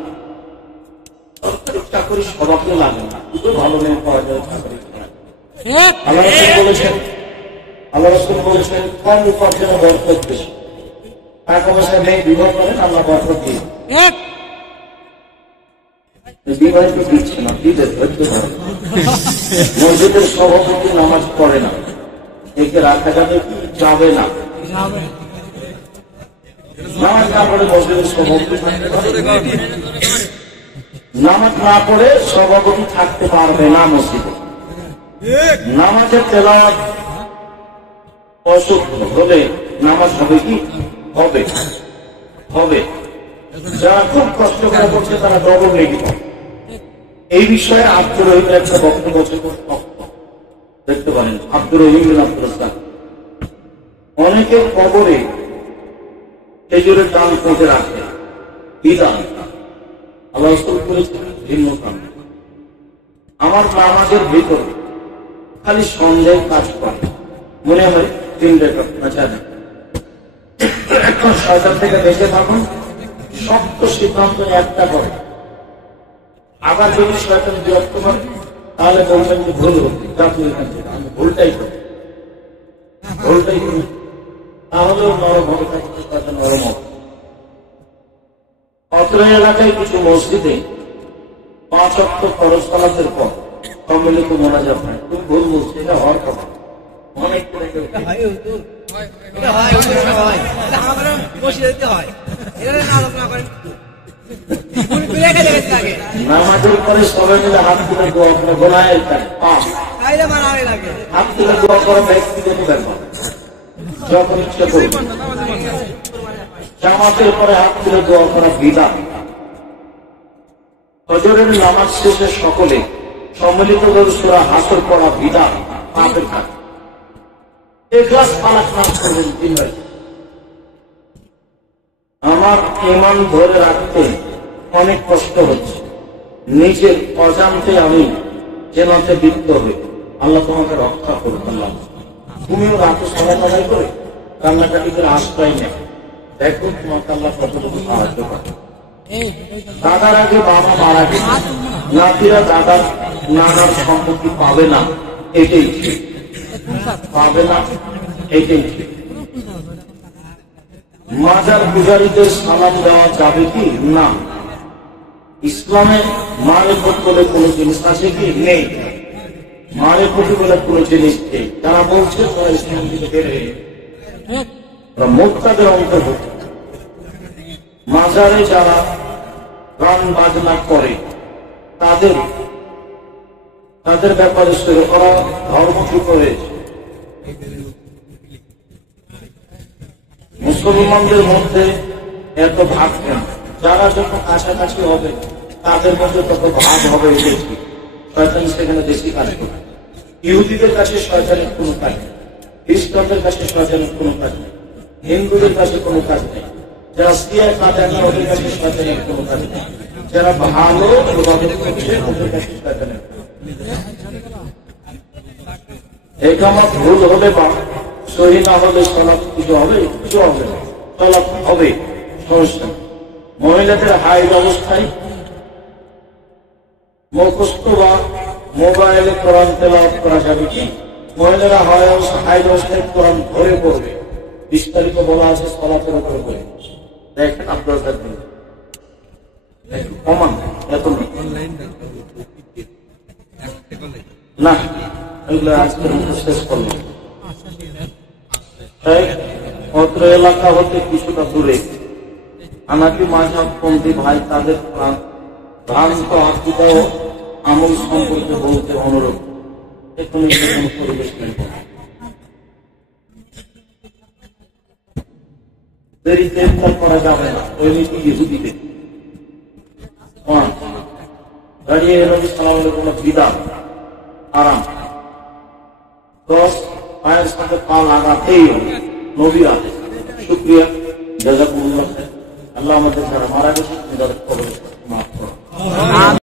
সরকারি চাকরি সবাইকে লাগে না, শুধু ভালো মেয়ে পাওয়া যায় চাকরি। আল্লাহ রাসূল বলেছেন কম উপার্জনে বরকত বেশি। টাকা পয়সা নেই, বিবাহ করেন, আল্লাহ বরকত দিয়ে বিবাহ তো দিচ্ছে না, দিতে ধৈর্য ধরে। মসজিদের সভাপতি নামাজ পড়ে না, একে রাখা যাবে কি? যাবে না। নামাজ না পড়ে মসজিদের সভাপতি থাকতে পারে? নামাজ না পড়ে সভাপতি থাকতে পারবে না মসজিদে। নামাজের তেলাওয়াত অশুদ্ধ হলে নামাজ হবে কি? হবে হবে। যারা খুব কষ্ট করে করছে তারা ডবল নেগি পাবে। এই বিষয়ে আব্দুর রহিমের একটা বক্তব্য দেখতে পারেন। আব্দুর রহিম আব্দুল রাজ্জাক, অনেকের কবরে খেজুরের ডাল পুঁতে রাখে, বিধান আল্লাহ রাসূল করেছেন ভিন্ন কাম। আমার নামাজের ভিতরে খালি সন্দেহ কাজ করে, মনে হয় তিনটে এখন শয়তান থেকে বেঁচে থাকুন, শক্ত সিদ্ধান্ত একটা করে। আবার যদি শয়তান বিরক্ত করে তাহলে বলবেন যে ভুল হচ্ছে, আমি ভুলটাই করি, ভুলটাই করি, তাহলেও নরম হবে, থাকতে শয়তান নরম হবে। অত্র এলাকায় কিছু মসজিদে 5 ওয়াক্ত ফরজ সালাতের পর সম্মিলিত মোনাজাত হয়। খুব ভুল বলছে, এটা হওয়ার কথা। অনেক নামাজের পরে সবাই মিলে হাত তুলে দোয়া করে, গোনায়ের হাত তুলে দোয়া করা ব্যক্তিগত ব্যাপার, যখন ইচ্ছা করবে। জামাতের পরে হাত তুলে দোয়া করা বিধান। ফজরের নামাজ শেষে সকলে সম্মিলিত সূরা হাসর পড়া বিধান। পাপের কাজ ইখলাস পালাক নাম করবেন। আমার ঈমান ধরে রাখতে অনেক কষ্ট হচ্ছে, নিজের অজান্তে আমি জেনাতে লিপ্ত হই। আল্লাহ তোমাকে রক্ষা করুন। আল্লাহ, তুমিও রাতে সময় কাটাই করে কান্নাকাটি করে আশ্রয় নেই, দেখো তোমাকে আল্লাহ কতটুকু সাহায্য করে। দাদার আগে বাবা মারা গেছে, নাতিরা দাদার নানার সম্পত্তি পাবে না, এটাই ঠিক, পাবে না, এটাই ঠিক। মাজার পূজারীদের সালাম দেওয়া যাবে কি? না। ইসলামে মারেফত বলে কোন জিনিস আছে কি? নেই। মারেফত বলে কোন জিনিস নেই। তারা বলছে তারা ইসলাম থেকে বেড়ে মোক্তাদের অন্তর্ভুক্ত। মাজারে যারা গান বাজনা করে তাদের ব্যাপারে শুরু করা ধর্ম শুরু হয়েছে। মুসলমানদের মধ্যে এত ভাগ কেন? যারা যত কাছাকাছি হবে তাদের মধ্যে তত ভাগ হবে। শয়তান সেখানে বেশি কাজ করে। ইহুদিদের কাছে শয়তানের কোনো কাজ নেই, খ্রিস্টানদের কাছে শয়তানের কোনো কাজ নেই, হিন্দুদের কাছে কোনো কাজ নেই, যারা সিয়া কাটানি ওদের কাছে শয়তানের কোনো কাজ নেই, যারা ভালো প্রভাবিত করছে ওদের কাছে শয়তানের। একামত ভুল হলে বা সহি না হলে সলাপ কিছু হবে, কিছু হবে না, সলাপ হবে, সমস্যা। মহিলাদের হাইড অবস্থায় মুখস্থ বা মোবাইলে কোরআন তেলাওয়াত করা যাবে কি? মহিলারা হাইড অবস্থায় কোরআন ধরে পড়বে, বিস্তারিত বলা আছে সলাপের উপরে করে। দেখেন আপনার কমান এত না, এগুলো আজকের শেষ করলাম। অত্র এলাকা হতে কিছুটা দূরে আনাকি মাঝহাবপন্থী ভাই তাদের ভ্রান্ত আকিদা ও আমল সম্পর্কে বলতে অনুরোধ। এখনই কোনো পরিবেশ নেই, দেরিতে ইফতার করা যাবে না, ওই নীতি ইহুদিদের। দাঁড়িয়ে নবী সালামের কোন বিধান আরাম। 10 পায়ের সাথে পা লাগাতেই নবীর আদেশ। শুকরিয়া, জাযাকুমুল্লাহ। আল্লাহ আমাদের যারা মারা গেছে তাদের কবর মাফ করুন।